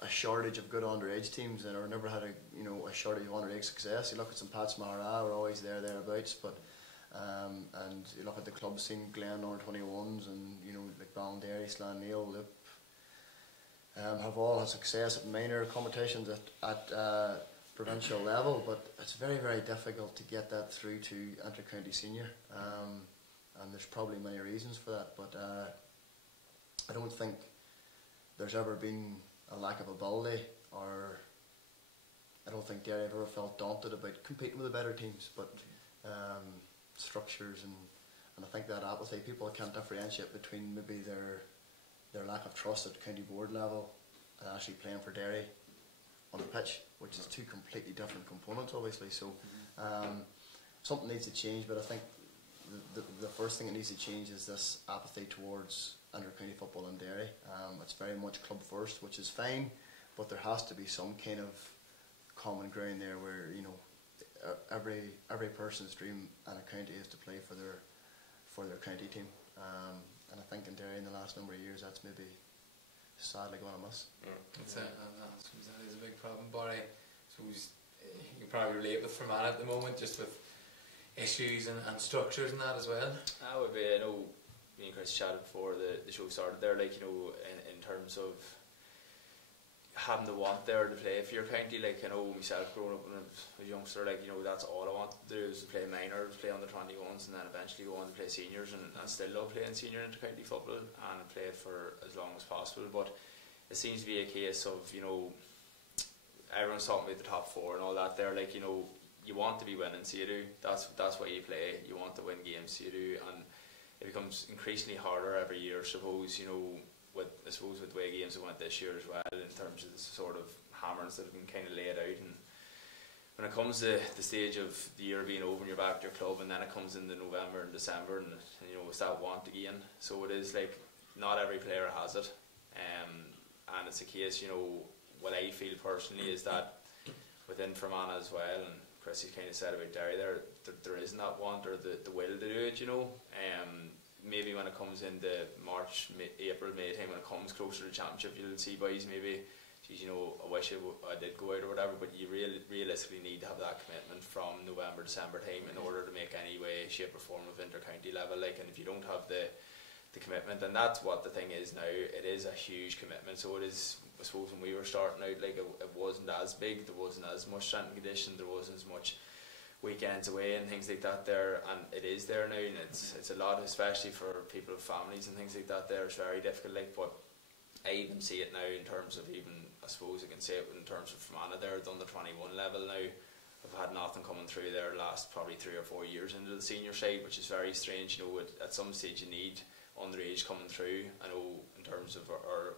a shortage of good underage teams, and or never had a shortage of underage success. You look at St Pat's Mahara, we're always thereabouts, but and you look at the club scene, Glen under 21s, and you know, like Ballinderry, Slanneil, Lip, have all had success at minor competitions at provincial level, but it's very, very difficult to get that through to inter-county senior, and there's probably many reasons for that, but I don't think there's ever been a lack of ability, or I don't think Derry have ever felt daunted about competing with the better teams, but structures and I think that apathy, people can't differentiate between maybe their lack of trust at county board level and actually playing for Derry on the pitch, which is two completely different components obviously, so something needs to change, but I think the first thing that needs to change is this apathy towards inter-county football in Derry. It's very much club first, which is fine, but there has to be some kind of common ground there where, you know, every person's dream in a county is to play for their county team, and I think in Derry in the last number of years that's maybe sadly going to miss. That is a big problem, Barry. So you can probably relate with Fermanagh at the moment, just with issues and structures and that as well. That would be, I know me and Chris chatted before the show started there, like, you know, in terms of having to want there to play for your county. Like, I know myself growing up when I was a youngster, like, you know, that's all I want to do is to play minors, play under 21s, and then eventually go on to play seniors, and still love playing senior inter-county football and play it for as long as possible. But it seems to be a case of, you know, everyone's talking about the top four and all that there, like, you know, you want to be winning, so you do. That's why you play. You want to win games, so you do. And it becomes increasingly harder every year, I suppose, you know, with the way games have went this year as well, in terms of the sort of hammers that have been kind of laid out, and when it comes to the stage of the year being over and you're back at your club, and then it comes into November and December, and you know, it's that want again. So it is like not every player has it, and it's a case, you know, what I feel personally is that within Fermanagh as well, and Chrissy kind of said about Derry there isn't that want or the will to do it, you know. Maybe when it comes into March, April, May time, when it comes closer to the championship, you'll see boys maybe, geez, you know, I wish I did go out or whatever, but you realistically need to have that commitment from November, December time in order to make any way, shape or form of inter-county level. Like, and if you don't have the commitment, and that's what the thing is now, it is a huge commitment. So it is, I suppose when we were starting out, like it wasn't as big, there wasn't as much strength and condition, there wasn't as much weekends away and things like that there, and it is there now, and it's a lot, especially for people with families and things like that there. It's very difficult, like, but I even see it now in terms of, even I suppose I can say it in terms of Fermanagh there, the under 21 level now. I've had nothing coming through there last probably 3 or 4 years into the senior side, which is very strange. You know, at some stage you need underage coming through. I know in terms of our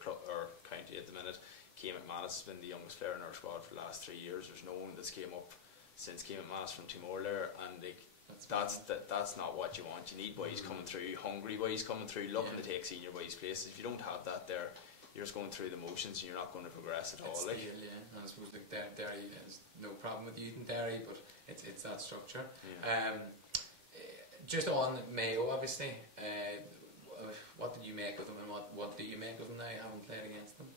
county at the minute, Kay McManus has been the youngest player in our squad for the last 3 years. There's no one that's came up since Kay McManus from Timor there, and like, that's not what you want. You need boys coming through, hungry boys coming through, looking to take senior boys' places. If you don't have that there, you're just going through the motions and you're not going to progress at all. Like, yeah, and I suppose like Derry has no problem with youth in Derry, but it's that structure. Yeah. Just on Mayo, obviously, what did you make of them, and what do you make of them now, having played against them?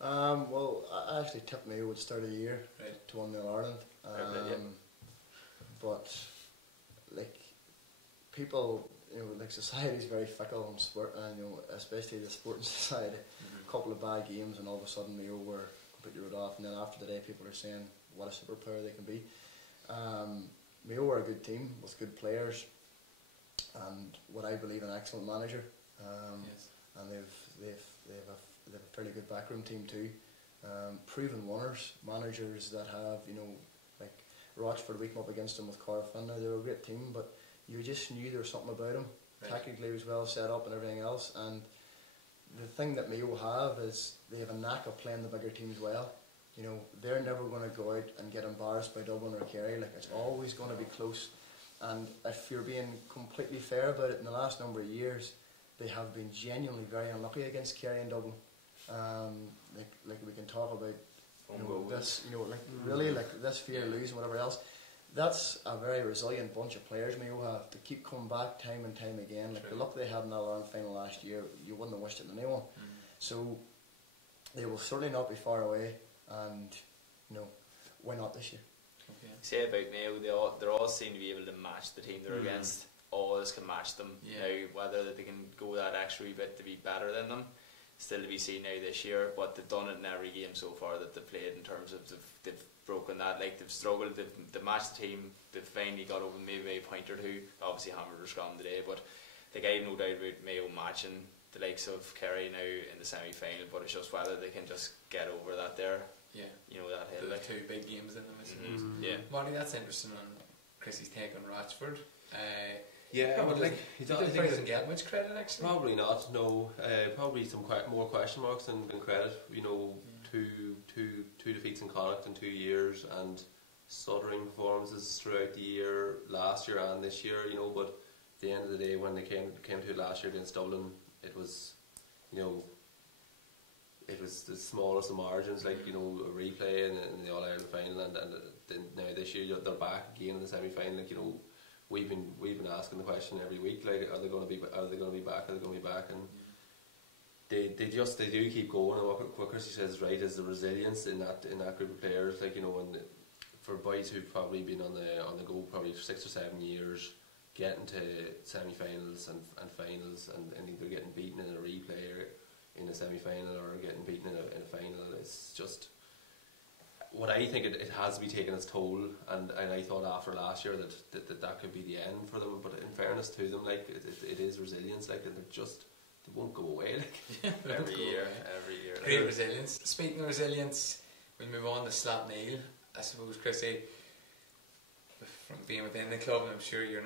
Well, I actually tipped Mayo at the start of the year to 1-0 Ireland. But like, people, you know, like, society is very fickle on sport, and you know, especially the sporting society. A couple of bad games and all of a sudden Mayo were completely wrote off, and then after the day people are saying what a super player they can be. Mayo were a good team with good players and what I believe an excellent manager. Yes. And they've a fairly good backroom team too. Proven winners, managers that have, you know, like Rochford, we come up against them with Corofin. Now, they were a great team, but you just knew there was something about them. Right. Tactically, it was well set up and everything else. And the thing that Mayo have is they have a knack of playing the bigger teams well. You know, they're never going to go out and get embarrassed by Dublin or Kerry. Like, it's always going to be close. And if you're being completely fair about it, in the last number of years, they have been genuinely very unlucky against Kerry and Dublin. Like we can talk about, you know, this, you know, like really, like this fear of losing, whatever else. That's a very resilient bunch of players Mayo have to keep coming back time and time again. Like, the luck they had in that Ireland final last year, you wouldn't have wished it on anyone. So they will certainly not be far away, and you know, why not this year? Okay. Say about Mayo, they all seem to be able to match the team they're against. All of us can match them. Now, whether they can go that extra wee bit to be better than them, still to be seen now this year. But they've done it in every game so far that they've played, in terms of they've broken that. Like, they've struggled, they've matched the team, they've finally got over maybe a point or two. Obviously hammered Roscommon today, but like, I have no doubt about Mayo matching the likes of Kerry now in the semi-final, but it's just whether they can just get over that there. Yeah, you know, that hill. The two big games in them, I suppose. Yeah. Marty, that's interesting on Chrissy's take on Rochford. Yeah, but like, he doesn't get much credit, actually. Probably not. No, probably some more question marks than credit. You know, two defeats in Connacht in 2 years, and stuttering performances throughout the year, last year and this year. You know, but at the end of the day, when they came to it last year against Dublin, it was, you know, it was the smallest of margins. Like, you know, a replay in the All Ireland final, and then now this year they're back again in the semi final. Like, you know, we've been asking the question every week, like, are they going to be back? Are they going to be back? And they do keep going. And what Christy says is right, is the resilience in that group of players. Like, you know, and for boys who've probably been on the go probably for 6 or 7 years, getting to semi-finals and finals, and either getting beaten in a replay or in a semi-final, or getting beaten in a final, it's just what I think it has to be taking its toll. And I thought after last year that could be the end for them, but in fairness to them, like, it is resilience, like, and they won't go away, like. every year. Great resilience. Speaking of resilience, we'll move on to Slotneil. I suppose, Chrissy, from being within the club, and I'm sure you're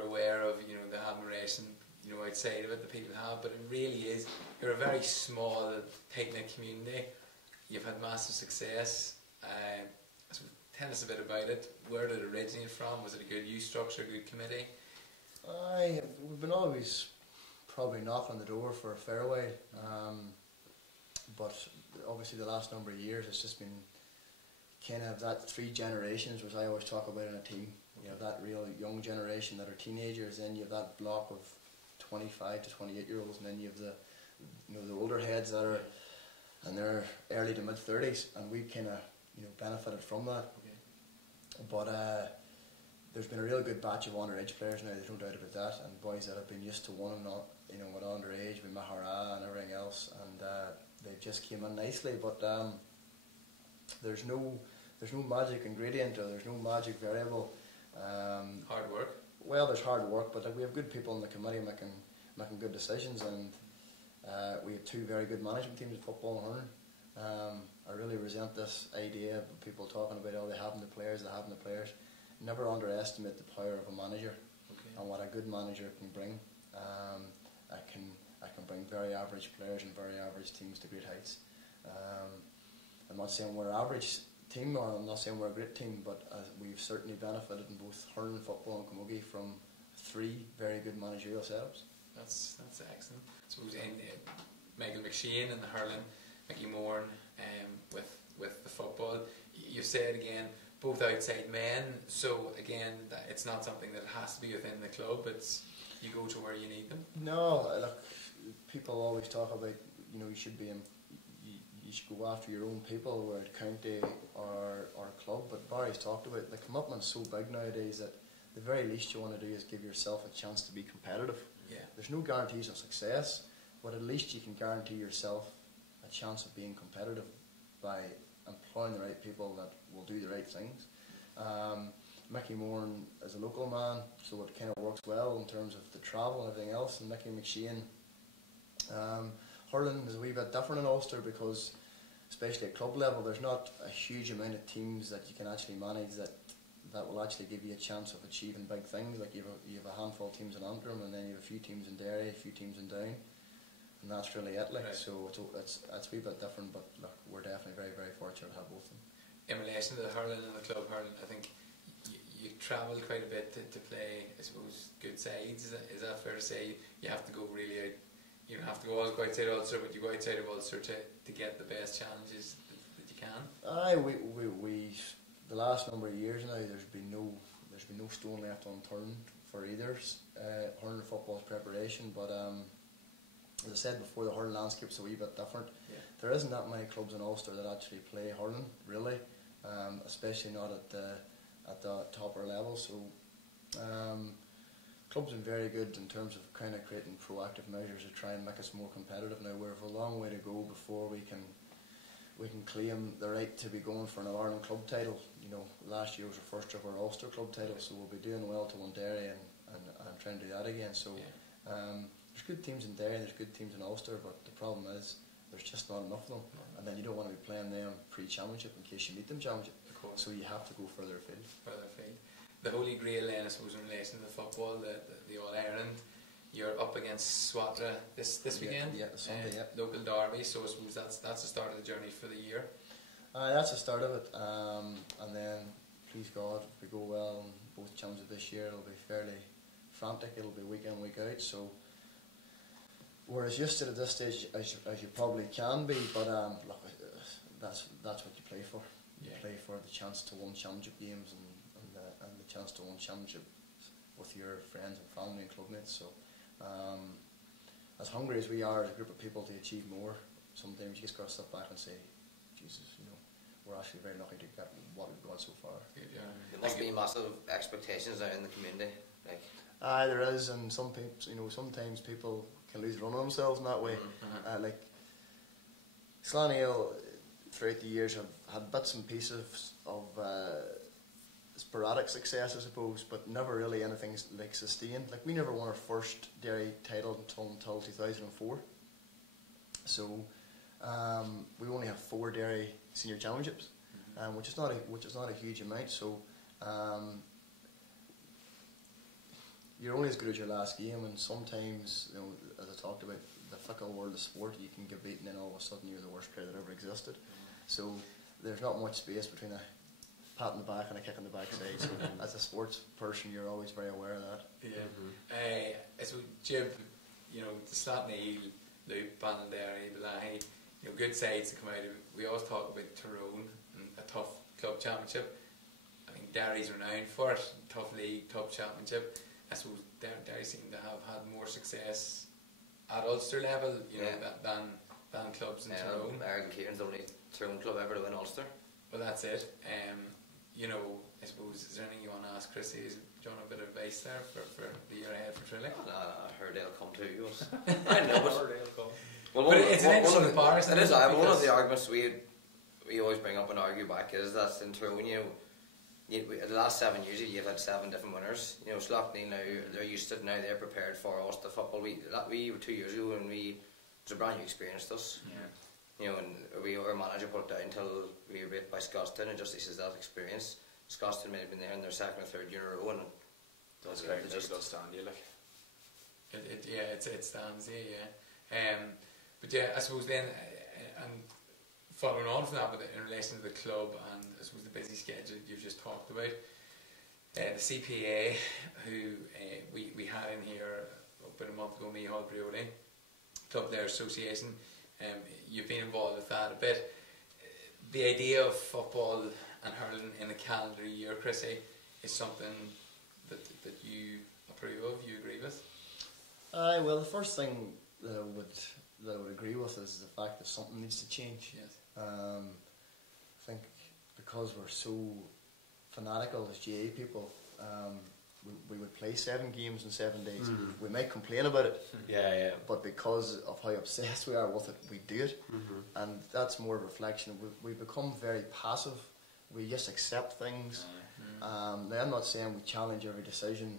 aware of, you know, the admiration, you know, outside of it that people have, but it really is, you're a very small, tight-knit community. You've had massive success. I So tell us a bit about it. Where did it originate from? Was it a good youth structure, a good committee? We've been always probably knocking on the door for a fairway, but obviously the last number of years it's just been kind of that 3 generations, which I always talk about in a team. You have that real young generation that are teenagers, then you have that block of 25 to 28 year olds, and then you have the older heads that are in their early to mid 30s, and we kind of benefited from that. But there's been a real good batch of underage players now, there's no doubt about that, and boys that have been used to winning, with underage, with Mahara and everything else, and they just came in nicely. But there's no magic ingredient, or there's no magic variable. Hard work. Well, there's hard work, but we have good people in the committee making good decisions, and we have 2 very good management teams in football and hurling. I really resent this idea of people talking about they having the players. Never underestimate the power of a manager and what a good manager can bring. I can bring very average players and very average teams to great heights. I'm not saying we're an average team, or I'm not saying we're a great team, but we've certainly benefited in both hurling, football and camogie from 3 very good managerial setups. That's excellent. I suppose Michael McShane in the hurling, Mickey Moore with the football. You said again, both outside men, so again, it's not something that has to be within the club, it's you go to where you need them. No, look, people always talk about, you should be you should go after your own people, whether it's county or club, but Barry's talked about the commitment's so big nowadays that the very least you want to do is give yourself a chance to be competitive. Yeah. There's no guarantees of success, but at least you can guarantee yourself a chance of being competitive by employing the right people that will do the right things. Mickey Moore is a local man, so it kind of works well in terms of the travel and everything else, and Mickey McShane. Hurling is a wee bit different in Ulster because, especially at club level, there's not a huge amount of teams that you can actually manage that will actually give you a chance of achieving big things. Like you have a handful of teams in Antrim, and then you have a few teams in Derry, a few teams in Down, and that's really it. Like, so it's a wee bit different, but look, we're definitely very, very fortunate to have both of them. In relation to the hurling and the club hurling, I think you travel quite a bit to play, I suppose, good sides. Is that fair to say? You have to go really out. You don't have to go all outside Ulster, but you go outside of Ulster to get the best challenges that you can. We the last number of years now, there's been no stone left unturned for either hurling or football's preparation. But as I said before, the hurling landscape's a wee bit different. Yeah. There isn't that many clubs in Ulster that actually play hurling, really, especially not at the topper level. So clubs are very good in terms of kind of creating proactive measures to try and make us more competitive. Now we have a long way to go before we can claim the right to be going for an All-Ireland club title. Last year was our first ever Ulster club title, so we'll be doing well to win Derry and trying to do that again. So there's good teams in Derry, there's good teams in Ulster, but the problem is there's just not enough of them, and then you don't want to be playing them pre-championship in case you meet them championship. Of course. So you have to go further afield. The Holy Grail then, I suppose, in relation to the football, the All-Ireland, you're up against Swatra this weekend. Yeah, Sunday, local derby, so I suppose that's the start of the journey for the year. That's the start of it, and then, please God, if we go well in both championships this year, it'll be fairly frantic. It'll be week in, week out, so we're as used to it at this stage as you probably can be, but look, that's what you play for. You play for the chance to win championship games and the chance to win championship with your friends and family and clubmates. So as hungry as we are as a group of people to achieve more, sometimes you just got to step back and say, Jesus, we're actually very lucky to get what we've got so far. There must be massive expectations out in the community. There is, and some people, sometimes people can lose run on themselves in that way. Like Slaney throughout the years have had bits and pieces of sporadic success, I suppose, but never really anything like sustained. Like we never won our first Derry title until 2004. So we only have 4 Derry senior championships, which is not a huge amount. So you're only as good as your last game, and sometimes, as I talked about, the fickle world of sport, you can get beaten and all of a sudden you're the worst player that ever existed. So there's not much space between a pat in the back and a kick in the backside. So as a sports person, you're always very aware of that. Yeah. So Jib, you know, the Slatney, Loop, Bandary, Balahi, you know, good sides to come out of. We always talk about Tyrone and a tough club championship. I mean, Derry's renowned for it. Tough league, tough championship. I suppose Derry seem to have had more success at Ulster level, you know, than clubs in Tyrone. Ireland Kieran's the only Tyrone club ever to win Ulster. Well, that's it. You know, I suppose, is there anything you want to ask Chrissy? Do you want a bit of advice there for the year ahead for Trilling? No, I heard they'll come to you. I know, but it's an interesting comparison. It is. One of the arguments we always bring up and argue back is that in Tyrone, you know, the last 7 years you've had 7 different winners. You know, Slaughtney now, they're used to it now, they're prepared for us. The football, we were 2 years ago and it was a brand new experience to us. Yeah. You know, and our manager put it down until we were beat by Scotstown, and just he says that experience. Scotstown may have been there in their second or third year in a row, and that's great. It just does stand you, like. It stands, but yeah, I suppose then, and following on from that, but in relation to the club and I suppose the busy schedule you've just talked about, the CPA, who we had in here about a month ago, me, Hall Brioli, club their association. You've been involved with that a bit. The idea of football and hurling in a calendar year, Chrissy, is something that you approve of, you agree with? Well, the first thing that I would agree with is the fact that something needs to change. Yes. I think because we're so fanatical as GA people, we would play 7 games in 7 days. We might complain about it, but because of how obsessed we are with it, we do it, and that's more a reflection. We become very passive. We just accept things. Now, I'm not saying we challenge every decision,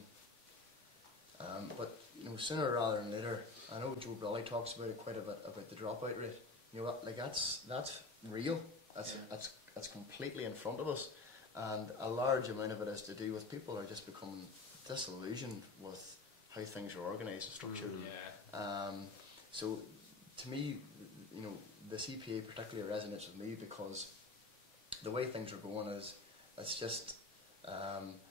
but you know, sooner rather than later. I know Joe Brawley talks about it quite a bit about the dropout rate. You know, like that's real. That's completely in front of us. And a large amount of it is to do with people are just becoming disillusioned with how things are organised and structured. So, to me, you know, the CPA particularly resonates with me because the way things are going is it's just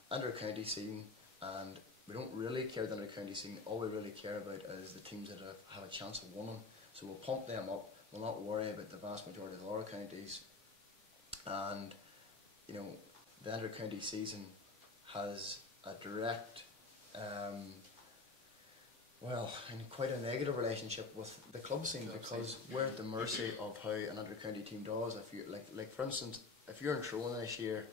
under-county scene, and we don't really care about the under-county scene. All we really care about is the teams that have a chance of winning. So we'll pump them up. We'll not worry about the vast majority of the lower counties. And, you know, the inter-county season has a direct, quite a negative relationship with the club scene because we're at the mercy of how an inter-county team does. If you like for instance, if you're in Tyrone this year,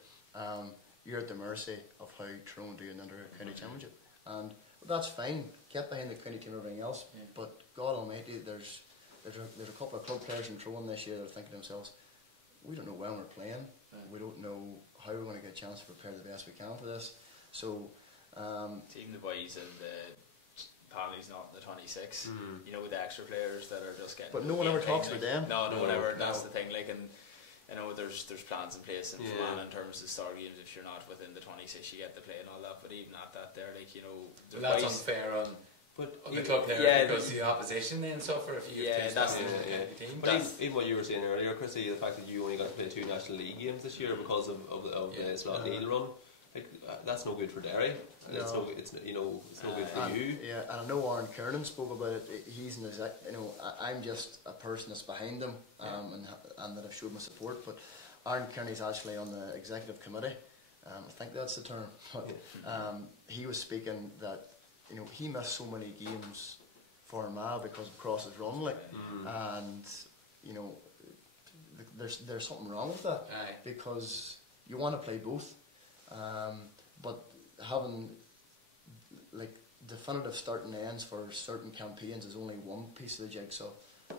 you're at the mercy of how Tyrone do in the inter-county championship, and that's fine. Get behind the county team and everything else, but God Almighty, there's a couple of club players in Tyrone this year that are thinking to themselves, we don't know when we're playing. We don't know how we're going to get a chance to prepare the best we can for this. So, team the boys and the Paddy's not in the 26. You know, the extra players that are just getting. But no one ever talks about them. No one ever. That's the thing. Like, and you know, there's plans in place in Fermanagh in terms of star games. If you're not within the 26, you get to play and all that. But even at that, there, like, you know, that's unfair on. But the club player because the opposition then suffer if you have the team. But even what you were saying earlier, Chrissy, the fact that you only got to play 2 National League games this year because of the Slot Neil run, like, that's no good for Derry. No. It's no good for you. Yeah, and I know Aaron Kernan spoke about it. He's an exec. You know, I'm just a person that's behind him, and that I've showed my support. But Aaron Kearney's actually on the executive committee. I think that's the term. But he was speaking that, you know, he missed so many games for Armagh because of Cross's run, like, and you know, there's something wrong with that because you want to play both, but having like definitive start and ends for certain campaigns is only one piece of the jigsaw,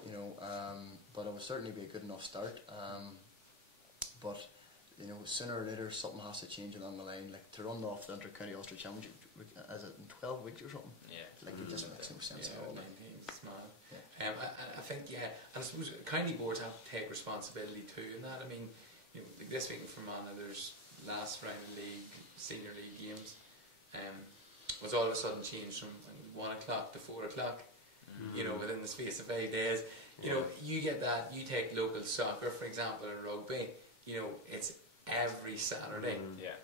you know. But it would certainly be a good enough start. But you know, sooner or later something has to change along the line. Like, to run off the Inter-County Ulster Championship, is it in 12 weeks or something? Yeah. Like, it just makes no sense at all. 19, it's mad. I think, and I suppose county boards have to take responsibility too in that. I mean, you know, like this week in Fermanagh, there's last round of league, senior league games, was all of a sudden changed from 1 o'clock to 4 o'clock, you know, within the space of 8 days. You know, you get that, you take local soccer, for example, or rugby, you know, it's every Saturday.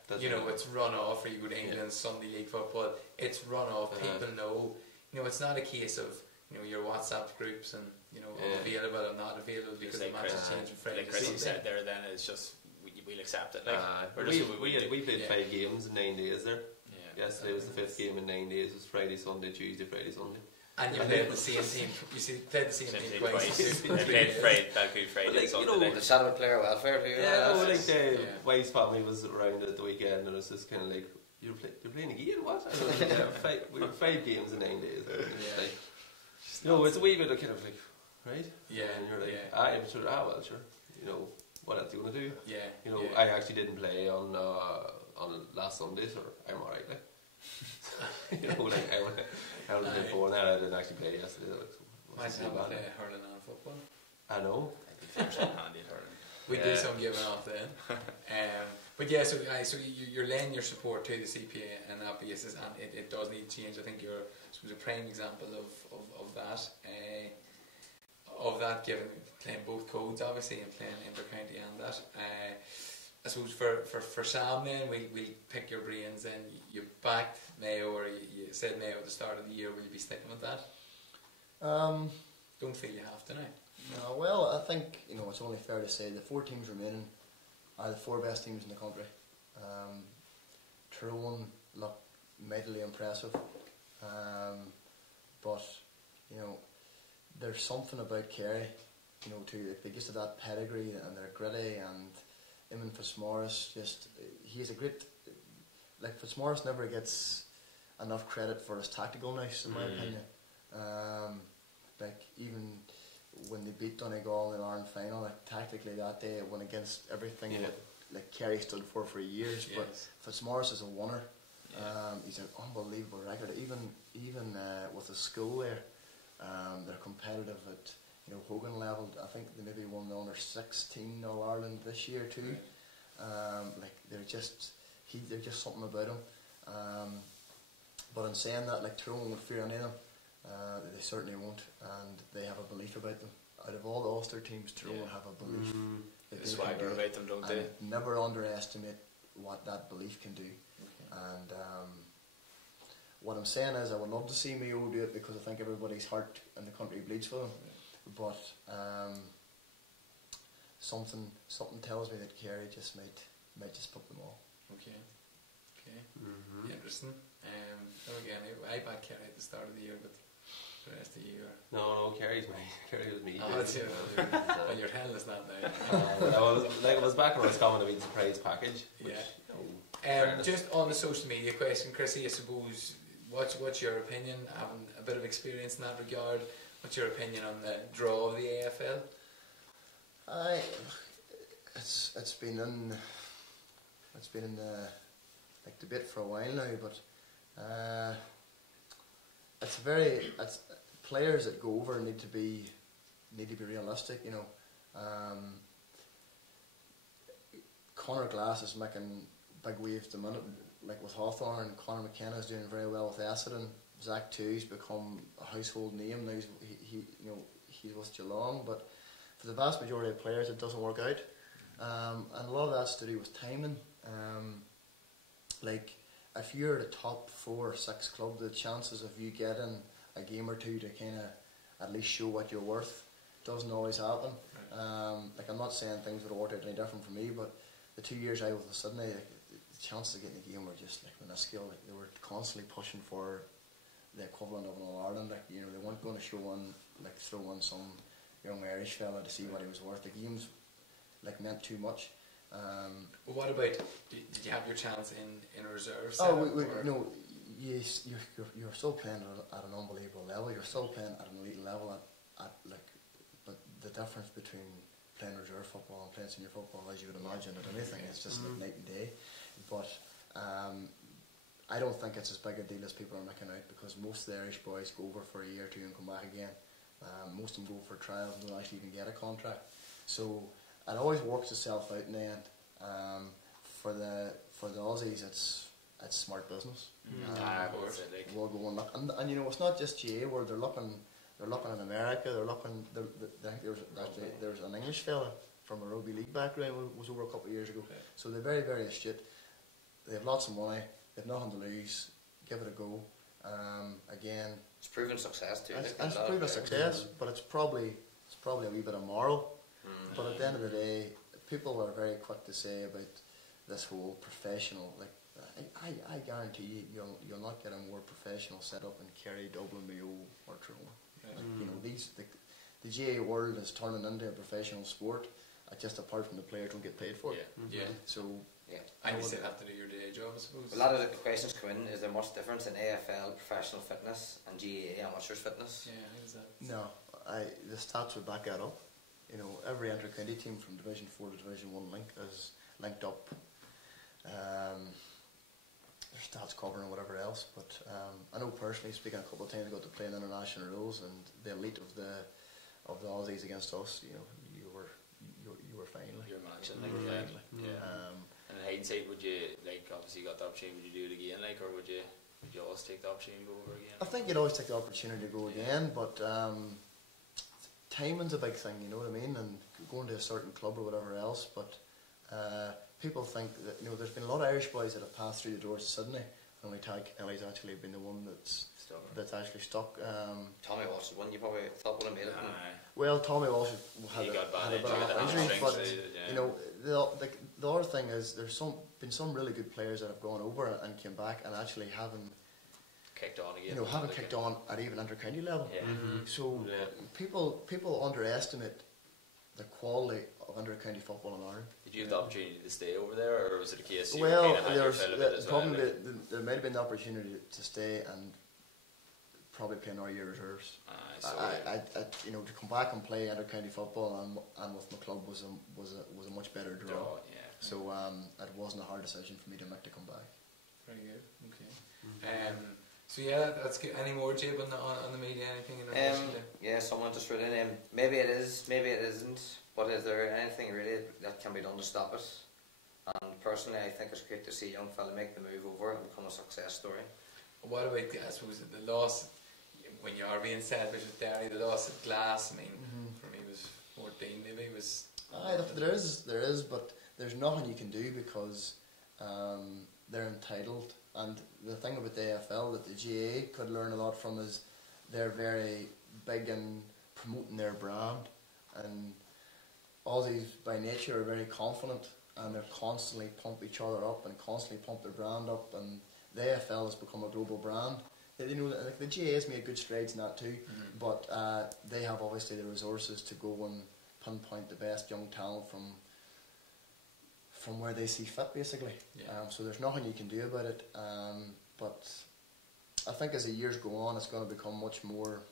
That's You know, right. it's run off, or you go to England's Sunday League football, it's run off, people know. You know, it's not a case of, you know, your WhatsApp groups and, you know, available and not available because the match is changing Friday like to Chris Sunday. said there, then it's just we'll accept it. Like we played 5 games in 9 days there. Yeah. Yesterday was the 5th game in 9 days. It was Friday, Sunday, Tuesday, Friday, Sunday. And you played the same team. Played the same team twice. They played Friday, Like, Sunday. you know, The chat about player welfare, do you? Like the wife's family was around at the weekend, and it was just kind of like, you're playing again, what? And it was like, we were 5 games in 9 days. And it's like, no, it's a wee bit of kind of like, right? Yeah. And you're like, yeah. I'm sure, well, sure. You know, what else do you want to do? Yeah. You know, yeah. I actually didn't play on last Sunday, so I'm alright, like. You know, like, I was a bit bored now, I didn't actually play yesterday. Like, so Might have to play hurling and football. I know. We do some giving off then. But yeah, so you're lending your support to the CPA and that basis, and it does need to change. I think you're a prime example of that. Of that, given playing both codes obviously and playing inter-county and that. I suppose for Sam then, we'll pick your brains then. You backed Mayo, or you said Mayo at the start of the year. Will you be sticking with that? Don't feel you have to now. No, well, I think, you know, it's only fair to say the 4 teams remaining are the 4 best teams in the country. Tyrone look mightily impressive, but you know, there's something about Kerry, you know, too. They just have that pedigree and they're gritty, and Eamon Fitzmaurice, he's a great. Like, Fitzmaurice never gets enough credit for his tactical nous, in my opinion. Like, even when they beat Donegal in the Ireland final, like, tactically that day it went against everything that like Kerry stood for years. But Fitzmaurice is a winner. He's an unbelievable record. Even with the school there, they're competitive at, you know, Hogan level. I think they maybe won the under 16 All Ireland this year too. Like, they're just something about him. But in saying that, like, Tyrone won't fear any of them. They certainly won't, and they have a belief about them. Out of all the Ulster teams, Tyrone have a belief. They swagger about them, don't they? Never underestimate what that belief can do. And what I'm saying is, I would love to see Mayo do it, because I think everybody's heart in the country bleeds for them. But something tells me that Kerry just might just put them all. Okay. Interesting. Again, I backed Kerry at the start of the year, but the rest of the year. No, Kerry was me. Oh, that's it. Well, you're telling us that now. I was back when I was coming to be the surprise package. Which, just on the social media question, Chrissy, I suppose, what's your opinion, having a bit of experience in that regard? What's your opinion on the draw of the AFL? It's been in the like debate for a while now, but it's players that go over need to be realistic, you know. Conor Glass is making big waves at the minute, like with Hawthorn, and Conor McKenna is doing very well with Essendon. Zach Two's become a household name now. He's with Geelong, but for the vast majority of players, it doesn't work out, and a lot of that's to do with timing. Like, if you're the top 4 or 6 club, the chances of you getting a game or two to kind of at least show what you're worth doesn't always happen. Like, I'm not saying things would have worked out any different for me, but the 2 years I was with Sydney, like, the chances of getting a game were just like minuscule. Like, they were constantly pushing for the equivalent of an All Ireland. Like, you know, they weren't going to throw in some young Irish fella to see what he was worth. The games like meant too much. Well, what about, did you have your chance in a reserve? No, yes, you're still playing at an unbelievable level. You're still playing at an elite level but the difference between playing reserve football and playing senior football, as you would imagine, at anything, it's just like night and day. But I don't think it's as big a deal as people are making out, because most of the Irish boys go over for a year or two and come back again. Most of them go for trials and don't actually even get a contract. So it always works itself out in the end. For the Aussies, it's smart business. We'll go and look, and you know, it's not just GA where they're looking in America. There's an English fella from a rugby league background, was over a couple of years ago. Okay. So they're very, very astute. They have lots of money. They have nothing to lose. Give it a go. Again, It's proven success too. it's proven a success, but it's probably a wee bit immoral. But at the end of the day, people are very quick to say about this whole professional. Like, I guarantee you'll not get a more professional setup in Kerry, Dublin, Mayo, or Tyrone. Like, you know, the GA world is turning into a professional sport. Just apart from the players don't get paid for it. Yeah. So And you still have to do your day job, I suppose. A lot of the questions come in, is there much difference in AFL professional fitness and GAA amateurs fitness? Yeah, how is that? no, the stats would back that up. You know, every inter-county team from Division 4 to Division 1 is linked up. Their stats covering and whatever else, but I know personally, speaking a couple of times, I got to play in international rules, and the elite of the Aussies against us, you know, you were fine. Like. You're matching, You were fine, like. And in hindsight, would you, like, obviously you got the opportunity, would you do it again, like, or would you always take the opportunity to go over again? I think you'd always take the opportunity to go again, but timing's a big thing, you know what I mean, and going to a certain club or whatever else, but people think that, you know, there's been a lot of Irish boys that have passed through the doors to Sydney, and only Ellie's actually been the one that's actually stuck. Tommy Walsh is one you probably thought would have made it. Well, Tommy Walsh had a bit of an injury, but you know, the other thing is there's been some really good players that have gone over and came back and actually haven't kicked on again. You know, haven't kicked on at even inter-county level. Yeah. So people underestimate the quality of inter-county football in Ireland. Did you have the opportunity to stay over there, or was it a case you Well, kind of had your fill of it as well? there might have been the opportunity to stay and probably play another year reserves. You know, to come back and play inter-county football and with my club was a much better draw. So it wasn't a hard decision for me to make to come back. Very good. Okay. So yeah, that's good. Any more, Jib, on the media? Anything in relation to? Yeah, someone just wrote in. Maybe it is, maybe it isn't. But is there anything really that can be done to stop it? And personally, I think it's great to see a young fella make the move over and become a success story. What about, I suppose, the loss, when you are being selfish with Derry, the loss of Glass, I mean, for me was 14, maybe, was... There is, but there's nothing you can do because they're entitled. And the thing about the AFL that the GA could learn a lot from is they're very big in promoting their brand, and Aussies by nature are very confident, and they're constantly pump each other up and constantly pump their brand up, and the AFL has become a global brand. You know, like the GA has made good strides in that too, but they have obviously the resources to go and pinpoint the best young talent from where they see fit, basically. So there's nothing you can do about it. But I think as the years go on, it's going to become much more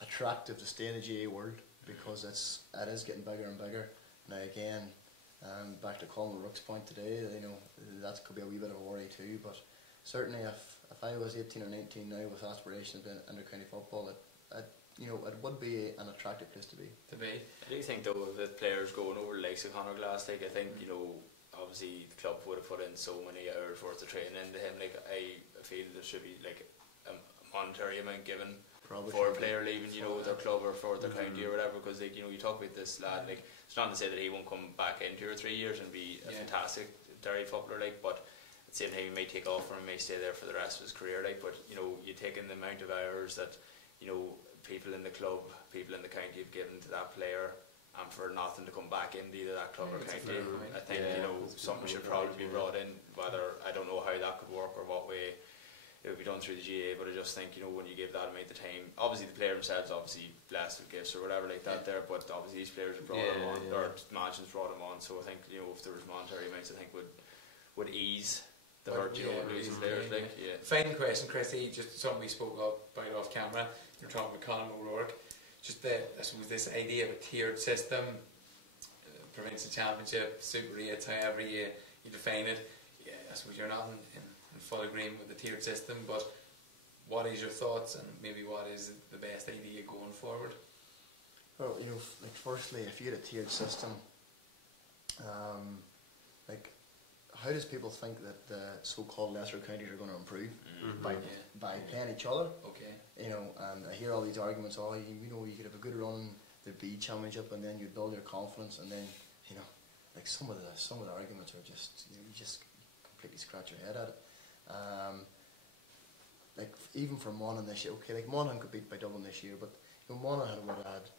attractive to stay in the GA world because it is getting bigger and bigger. Now again, back to Colin Rook's point today, you know, that could be a wee bit of a worry too. But certainly, if I was 18 or 19 now with aspirations in inter-county football, it would be an attractive place to be. I do think though, with players going over the likes of Conor Glass, like I think, you know, obviously the club would have put in so many hours worth of training into him. Like I feel there should be like a monetary amount given for a player leaving, you know, their club or for their county or whatever. Because like, you know, you talk about this lad, like it's not to say that he won't come back in 2 or 3 years and be a fantastic Derry footballer, like, but at the same time he may take off and he may stay there for the rest of his career, like. But you know, you take in the amount of hours that, you know, people in the club, people in the county have given to that player, and for nothing to come back into either that club or county, I think you know, something should probably be brought in. Whether, I don't know how that could work or what way it would be done through the GA, but I just think, you know, when you give that amount of time, obviously the player themselves obviously blessed with gifts or whatever like that there, but obviously these players have brought them on, or managers brought them on, so I think, you know, if there was monetary amounts, I think would ease the hurt, you know, losing players, like. Final question, Chrissy, just something we spoke about off camera. You're talking about Conor O'Rourke. Just I suppose this idea of a tiered system, provincial championship, Super 8, however you define it. Yeah, I suppose you're not in full agreement with the tiered system, but what is your thoughts, and maybe what is the best idea going forward? Well, you know, like firstly, if you had a tiered system, like, how does people think that the so-called lesser counties are going to improve by playing each other? Okay. You know, and I hear all these arguments. Oh, you know, you could have a good run the B championship, and then you build your confidence, and then you know, like some of the arguments are just, you know, you just completely scratch your head at it. Like even for Monaghan this year, okay, like Monaghan got beat by Dublin this year, but you know, Monaghan would have had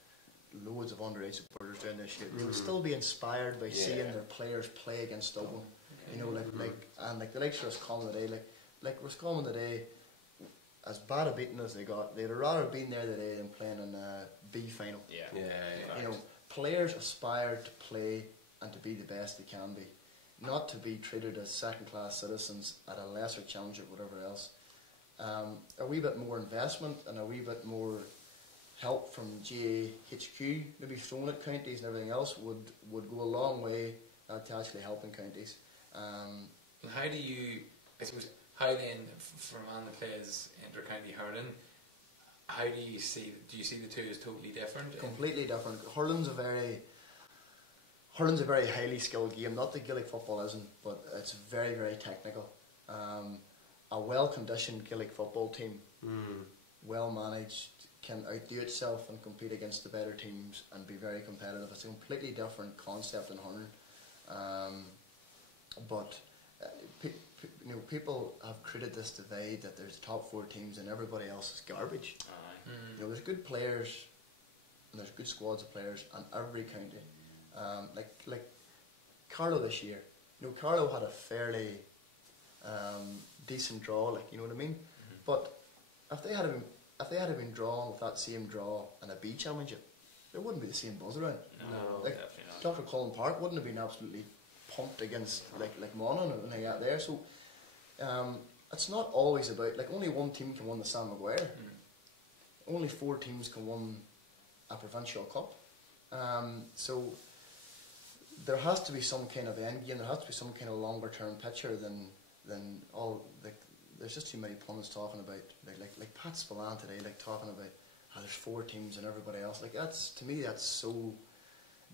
loads of underage supporters down this year. They would still be inspired by seeing their players play against Dublin. You know, like the likes of Roscommon today, like Roscommon today, as bad a beating as they got, they'd rather been there today than playing in a B final. You know, players aspire to play and to be the best they can be, not to be treated as second-class citizens at a lesser championship, whatever else. A wee bit more investment and a wee bit more help from GAHQ, maybe thrown at counties and everything else, would go a long way to actually helping counties. How do you, I suppose, how then, for a man that plays inter-county hurling, how do you see the two as totally different? Completely different. Hurling's a very highly skilled game. Not that Gaelic football isn't, but it's very, very technical. A well-conditioned Gaelic football team, well managed, can outdo itself and compete against the better teams and be very competitive. It's a completely different concept in hurling. But you know, people have created this divide that there's top 4 teams and everybody else is garbage. You know, there's good players and there's good squads of players in every county. Like Carlow this year, you know, Carlow had a fairly decent draw, like, you know what I mean. But if they had been drawn with that same draw in a B championship, there wouldn't be the same buzz around. No, like, definitely not. Dr. Cullen Park wouldn't have been absolutely pumped against like Monaghan when they got there. So it's not always about, like, only one team can win the Sam Maguire. Only 4 teams can win a provincial cup. So there has to be some kind of end game. There has to be some kind of longer term picture than all, like, there's just too many pundits talking about like Pat Spillane today, like talking about there's 4 teams and everybody else. Like, that's, to me, that's so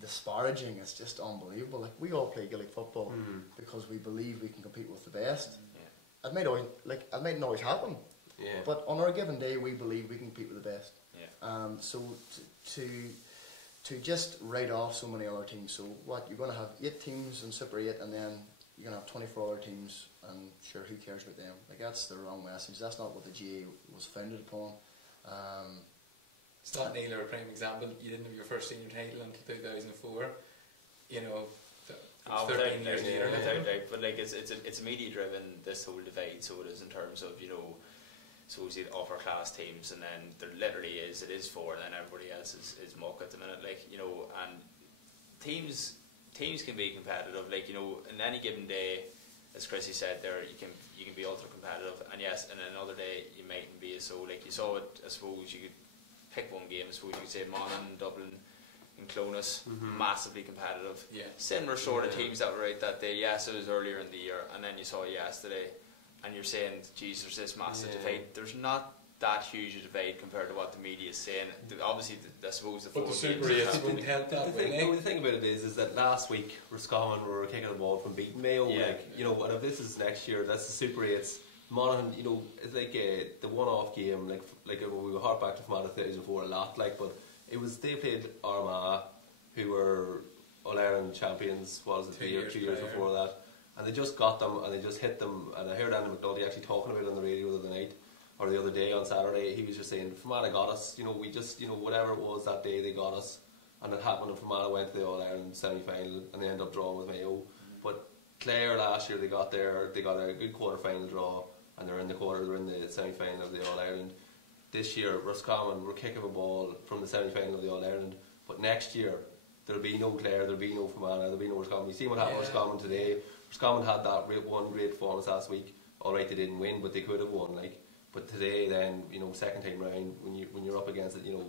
disparaging. It's just unbelievable. Like, we all play Gaelic football because we believe we can compete with the best. It might not always happen. But on our given day, we believe we can compete with the best. So to just write off so many other teams. So what, you're going to have 8 teams in Super 8, and then you're going to have 24 other teams, and sure, who cares about them? Like, that's the wrong message. That's not what the GA was founded upon. Scott Neal are a prime example. You didn't have your first senior title until 2004. You know, 13 years later. Without doubt, but like it's media driven, this whole divide. So it is in terms of, you know, suppose you upper class teams, and then there literally is 4, and then everybody else is muck at the minute. Like, you know, and teams can be competitive. Like, you know, in any given day, as Chrissy said there, you can be ultra competitive, and yes, and another day you mightn't be. So, like, you saw it, I suppose you could pick one game. I suppose you could say Monaghan, Dublin, and Clonus, massively competitive. Similar sort of teams that were out that day. Yes, it was earlier in the year, and then you saw yesterday, and you're saying, geez, there's this massive divide. There's not that huge a divide compared to what the media is saying. Obviously, I suppose the 4 games wouldn't help that. The thing about it is that last week Roscommon were kicking the ball from beating Mayo. Like, you know, and if this is next year, that's the Super 8s. Monaghan, you know, it's like the one-off game. Like we were hard back to Fermanagh 2004 a lot. Like, but it was, they played Armagh, who were All-Ireland champions. What was it, 2 years before that? And they just got them, and they just hit them. And I heard Andy McNulty actually talking about it on the radio the other night, or the other day on Saturday. He was just saying, Fermanagh got us. You know, we just, you know, whatever it was that day, they got us. And it happened, and Fermanagh went to the All-Ireland semi-final, and they ended up drawing with Mayo. But Clare last year, they got a good quarter-final draw, and they're in the semi-final of the All-Ireland. This year, Roscommon were kicking a ball from the semi-final of the All-Ireland. But next year, there'll be no Clare, there'll be no Fermanagh, there'll be no Roscommon. You see what happened with Roscommon today. Roscommon had that one great performance last week. All right, they didn't win, but they could have won. Like, but today, then, you know, second time round, when you're up against it, you know,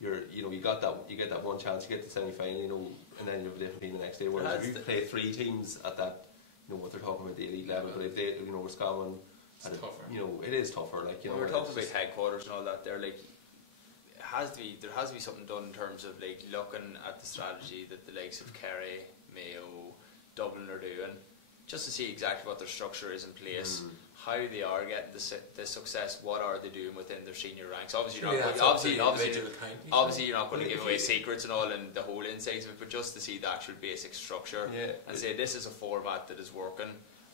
you get that one chance, you get the semi-final, you know, and then you have a different team the next day. Whereas if you play 3 teams at that, you know, what they're talking about, the elite level, but if they, you know, Roscommon, it's tougher. You know, it is tougher. Like, you know, we're talking about headquarters and all that. There, like, there has to be something done in terms of, like, looking at the strategy that the likes of Kerry, Mayo, Dublin are doing, just to see exactly what their structure is in place, how they are getting the success. What are they doing within their senior ranks? Obviously, you're not going to give away secrets and all and the whole insights of it, but just to see the actual basic structure and say this is a format that is working.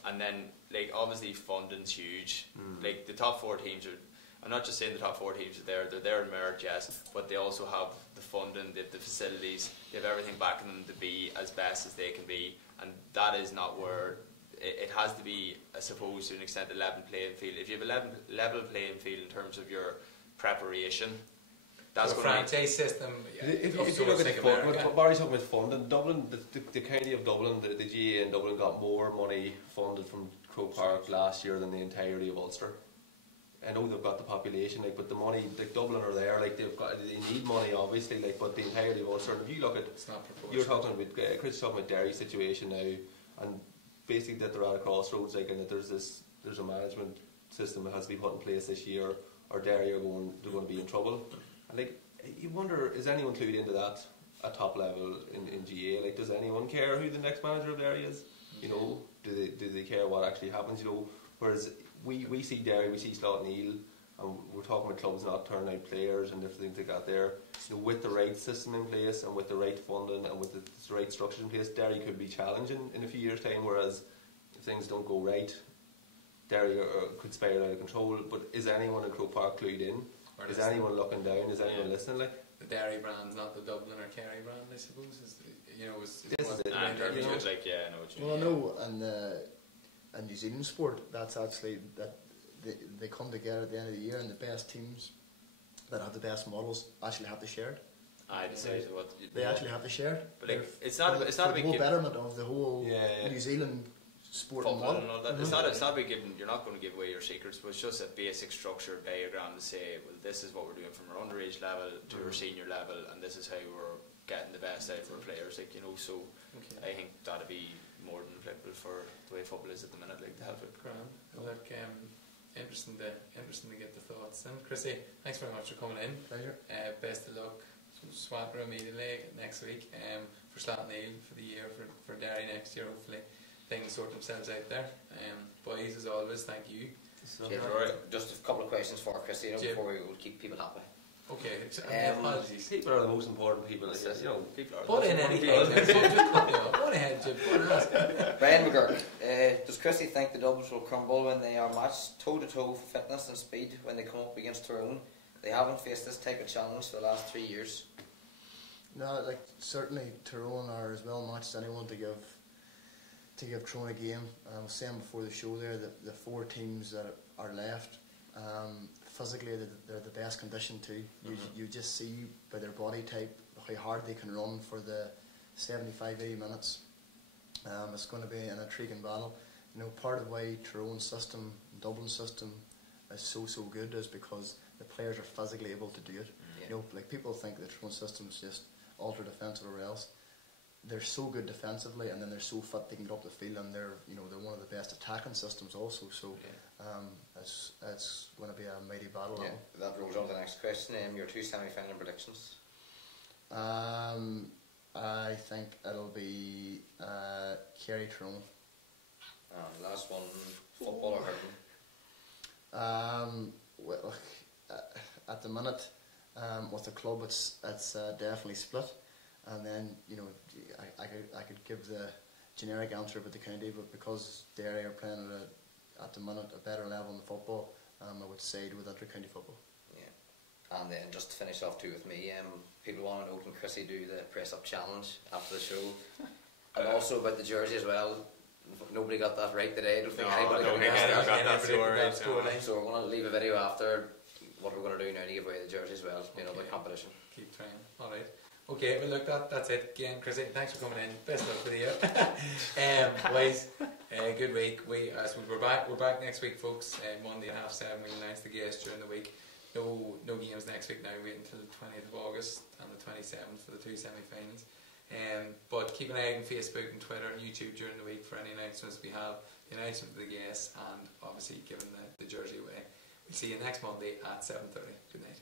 And then, like, obviously funding's huge. Like, the top 4 teams are, I'm not just saying the top 4 teams are there, they're there in merit, yes, but they also have the funding, they have the facilities, they have everything backing them to be as best as they can be, and that is not where, it has to be, I suppose, to an extent, a level playing field. If you have a level playing field in terms of your preparation, that's so a franchise system. If you look at the funding, what Barry's talking about funding, Dublin, the county of Dublin, the GA in Dublin got more money funded from Croke Park last year than the entirety of Ulster. I know they've got the population, like, but the money, like, Dublin are there, like, they need money obviously, like, but the entirety of Ulster. And if you look at, it's not proportional. You're talking about Chris talking about Derry's situation now, and basically that they're at a crossroads, like, and that there's a management system that has to be put in place this year, or Derry they're going to be in trouble. And, like, you wonder, is anyone clued into that at top level in GA? Like, does anyone care who the next manager of Derry is? You know, do they care what actually happens? You know, whereas we see Derry, we see Slot Neal, and we're talking about clubs not turning out players and different things like that there. You know, with the right system in place and with the right funding and with the right structures in place, Derry could be challenging in a few years' time, whereas if things don't go right, Derry could spiral out of control. But is anyone in Croke Park clued in? Is anyone looking down? Is anyone listening? Like, the Derry brand's not the Dublin or Kerry brand, I suppose. Is this is it. I know what you mean. Well, no, and New Zealand sport, that's actually that they come together at the end of the year, and the best teams that have the best models actually have to share it. I decided what they actually have to share it. But, like, it's not a big whole betterment of the whole New Zealand sport model. And all that. It's not about giving. You're not going to give away your secrets, but it's just a basic structure diagram to say, well, this is what we're doing from our underage level to our senior level, and this is how we're getting the best out of our players. Like, you know, so I think that'd be more than applicable for the way football is at the minute. Like, to help it. Grand. Look, interesting to get the thoughts. And Chrissy, thanks very much for coming in. Pleasure. Best of luck. Swapper immediately next week for Slot Neal for the year for Derry next year. Hopefully things sort themselves out there. Boys, as always, thank you. Just a couple of questions for Christy before we will keep people happy. Okay, apologies. People are the most important people. Like, you know, people are. Put in anything. What ahead, Jim. Brian McGurk, does Christy think the Doubles will crumble when they are matched toe to toe for fitness and speed when they come up against Tyrone? They haven't faced this type of challenge for the last 3 years. No, like, certainly Tyrone are as well matched as anyone to give Tyrone a game. I was saying before the show there that the 4 teams that are left, physically they're the best conditioned too. You just see by their body type how hard they can run for the 75-80 minutes. It's going to be an intriguing battle. You know, part of why Tyrone's system, Dublin's system, is so good is because the players are physically able to do it. You know, like, people think the Tyrone system is just ultra defensive or else. They're so good defensively, and then they're so fit they can get up the field, and they're one of the best attacking systems also. So it's going to be a mighty battle. Yeah, that rolls on to the next question. Your 2 semi-final predictions. I think it'll be Kerry Tyrone. Last one, football or hurling? Well, at the minute, with the club, it's definitely split. And then, you know, I could give the generic answer about the county, but because Derry are playing at the minute a better level in football, I would side with inter-county football. Yeah. And then just to finish off too with me, people want to know, can Chrissy do the press-up challenge after the show? And also about the jersey as well. Nobody got that right today. I don't think anybody got that story. So we're going to leave a video after what we're going to do now to give away the jersey as well. You know, the competition. Keep trying. All right. Okay, well, look, that's it. Again, Chrissy, thanks for coming in. Best of luck for the year. Boys, good week. We're back next week, folks. Monday at 7:30. We'll announce the guests during the week. No games next week now. Wait until the 20th of August and the 27th for the 2 semi-finals. But keep an eye on Facebook and Twitter and YouTube during the week for any announcements we have, the announcement of the guests, and obviously giving the jersey away. We'll see you next Monday at 7:30. Good night.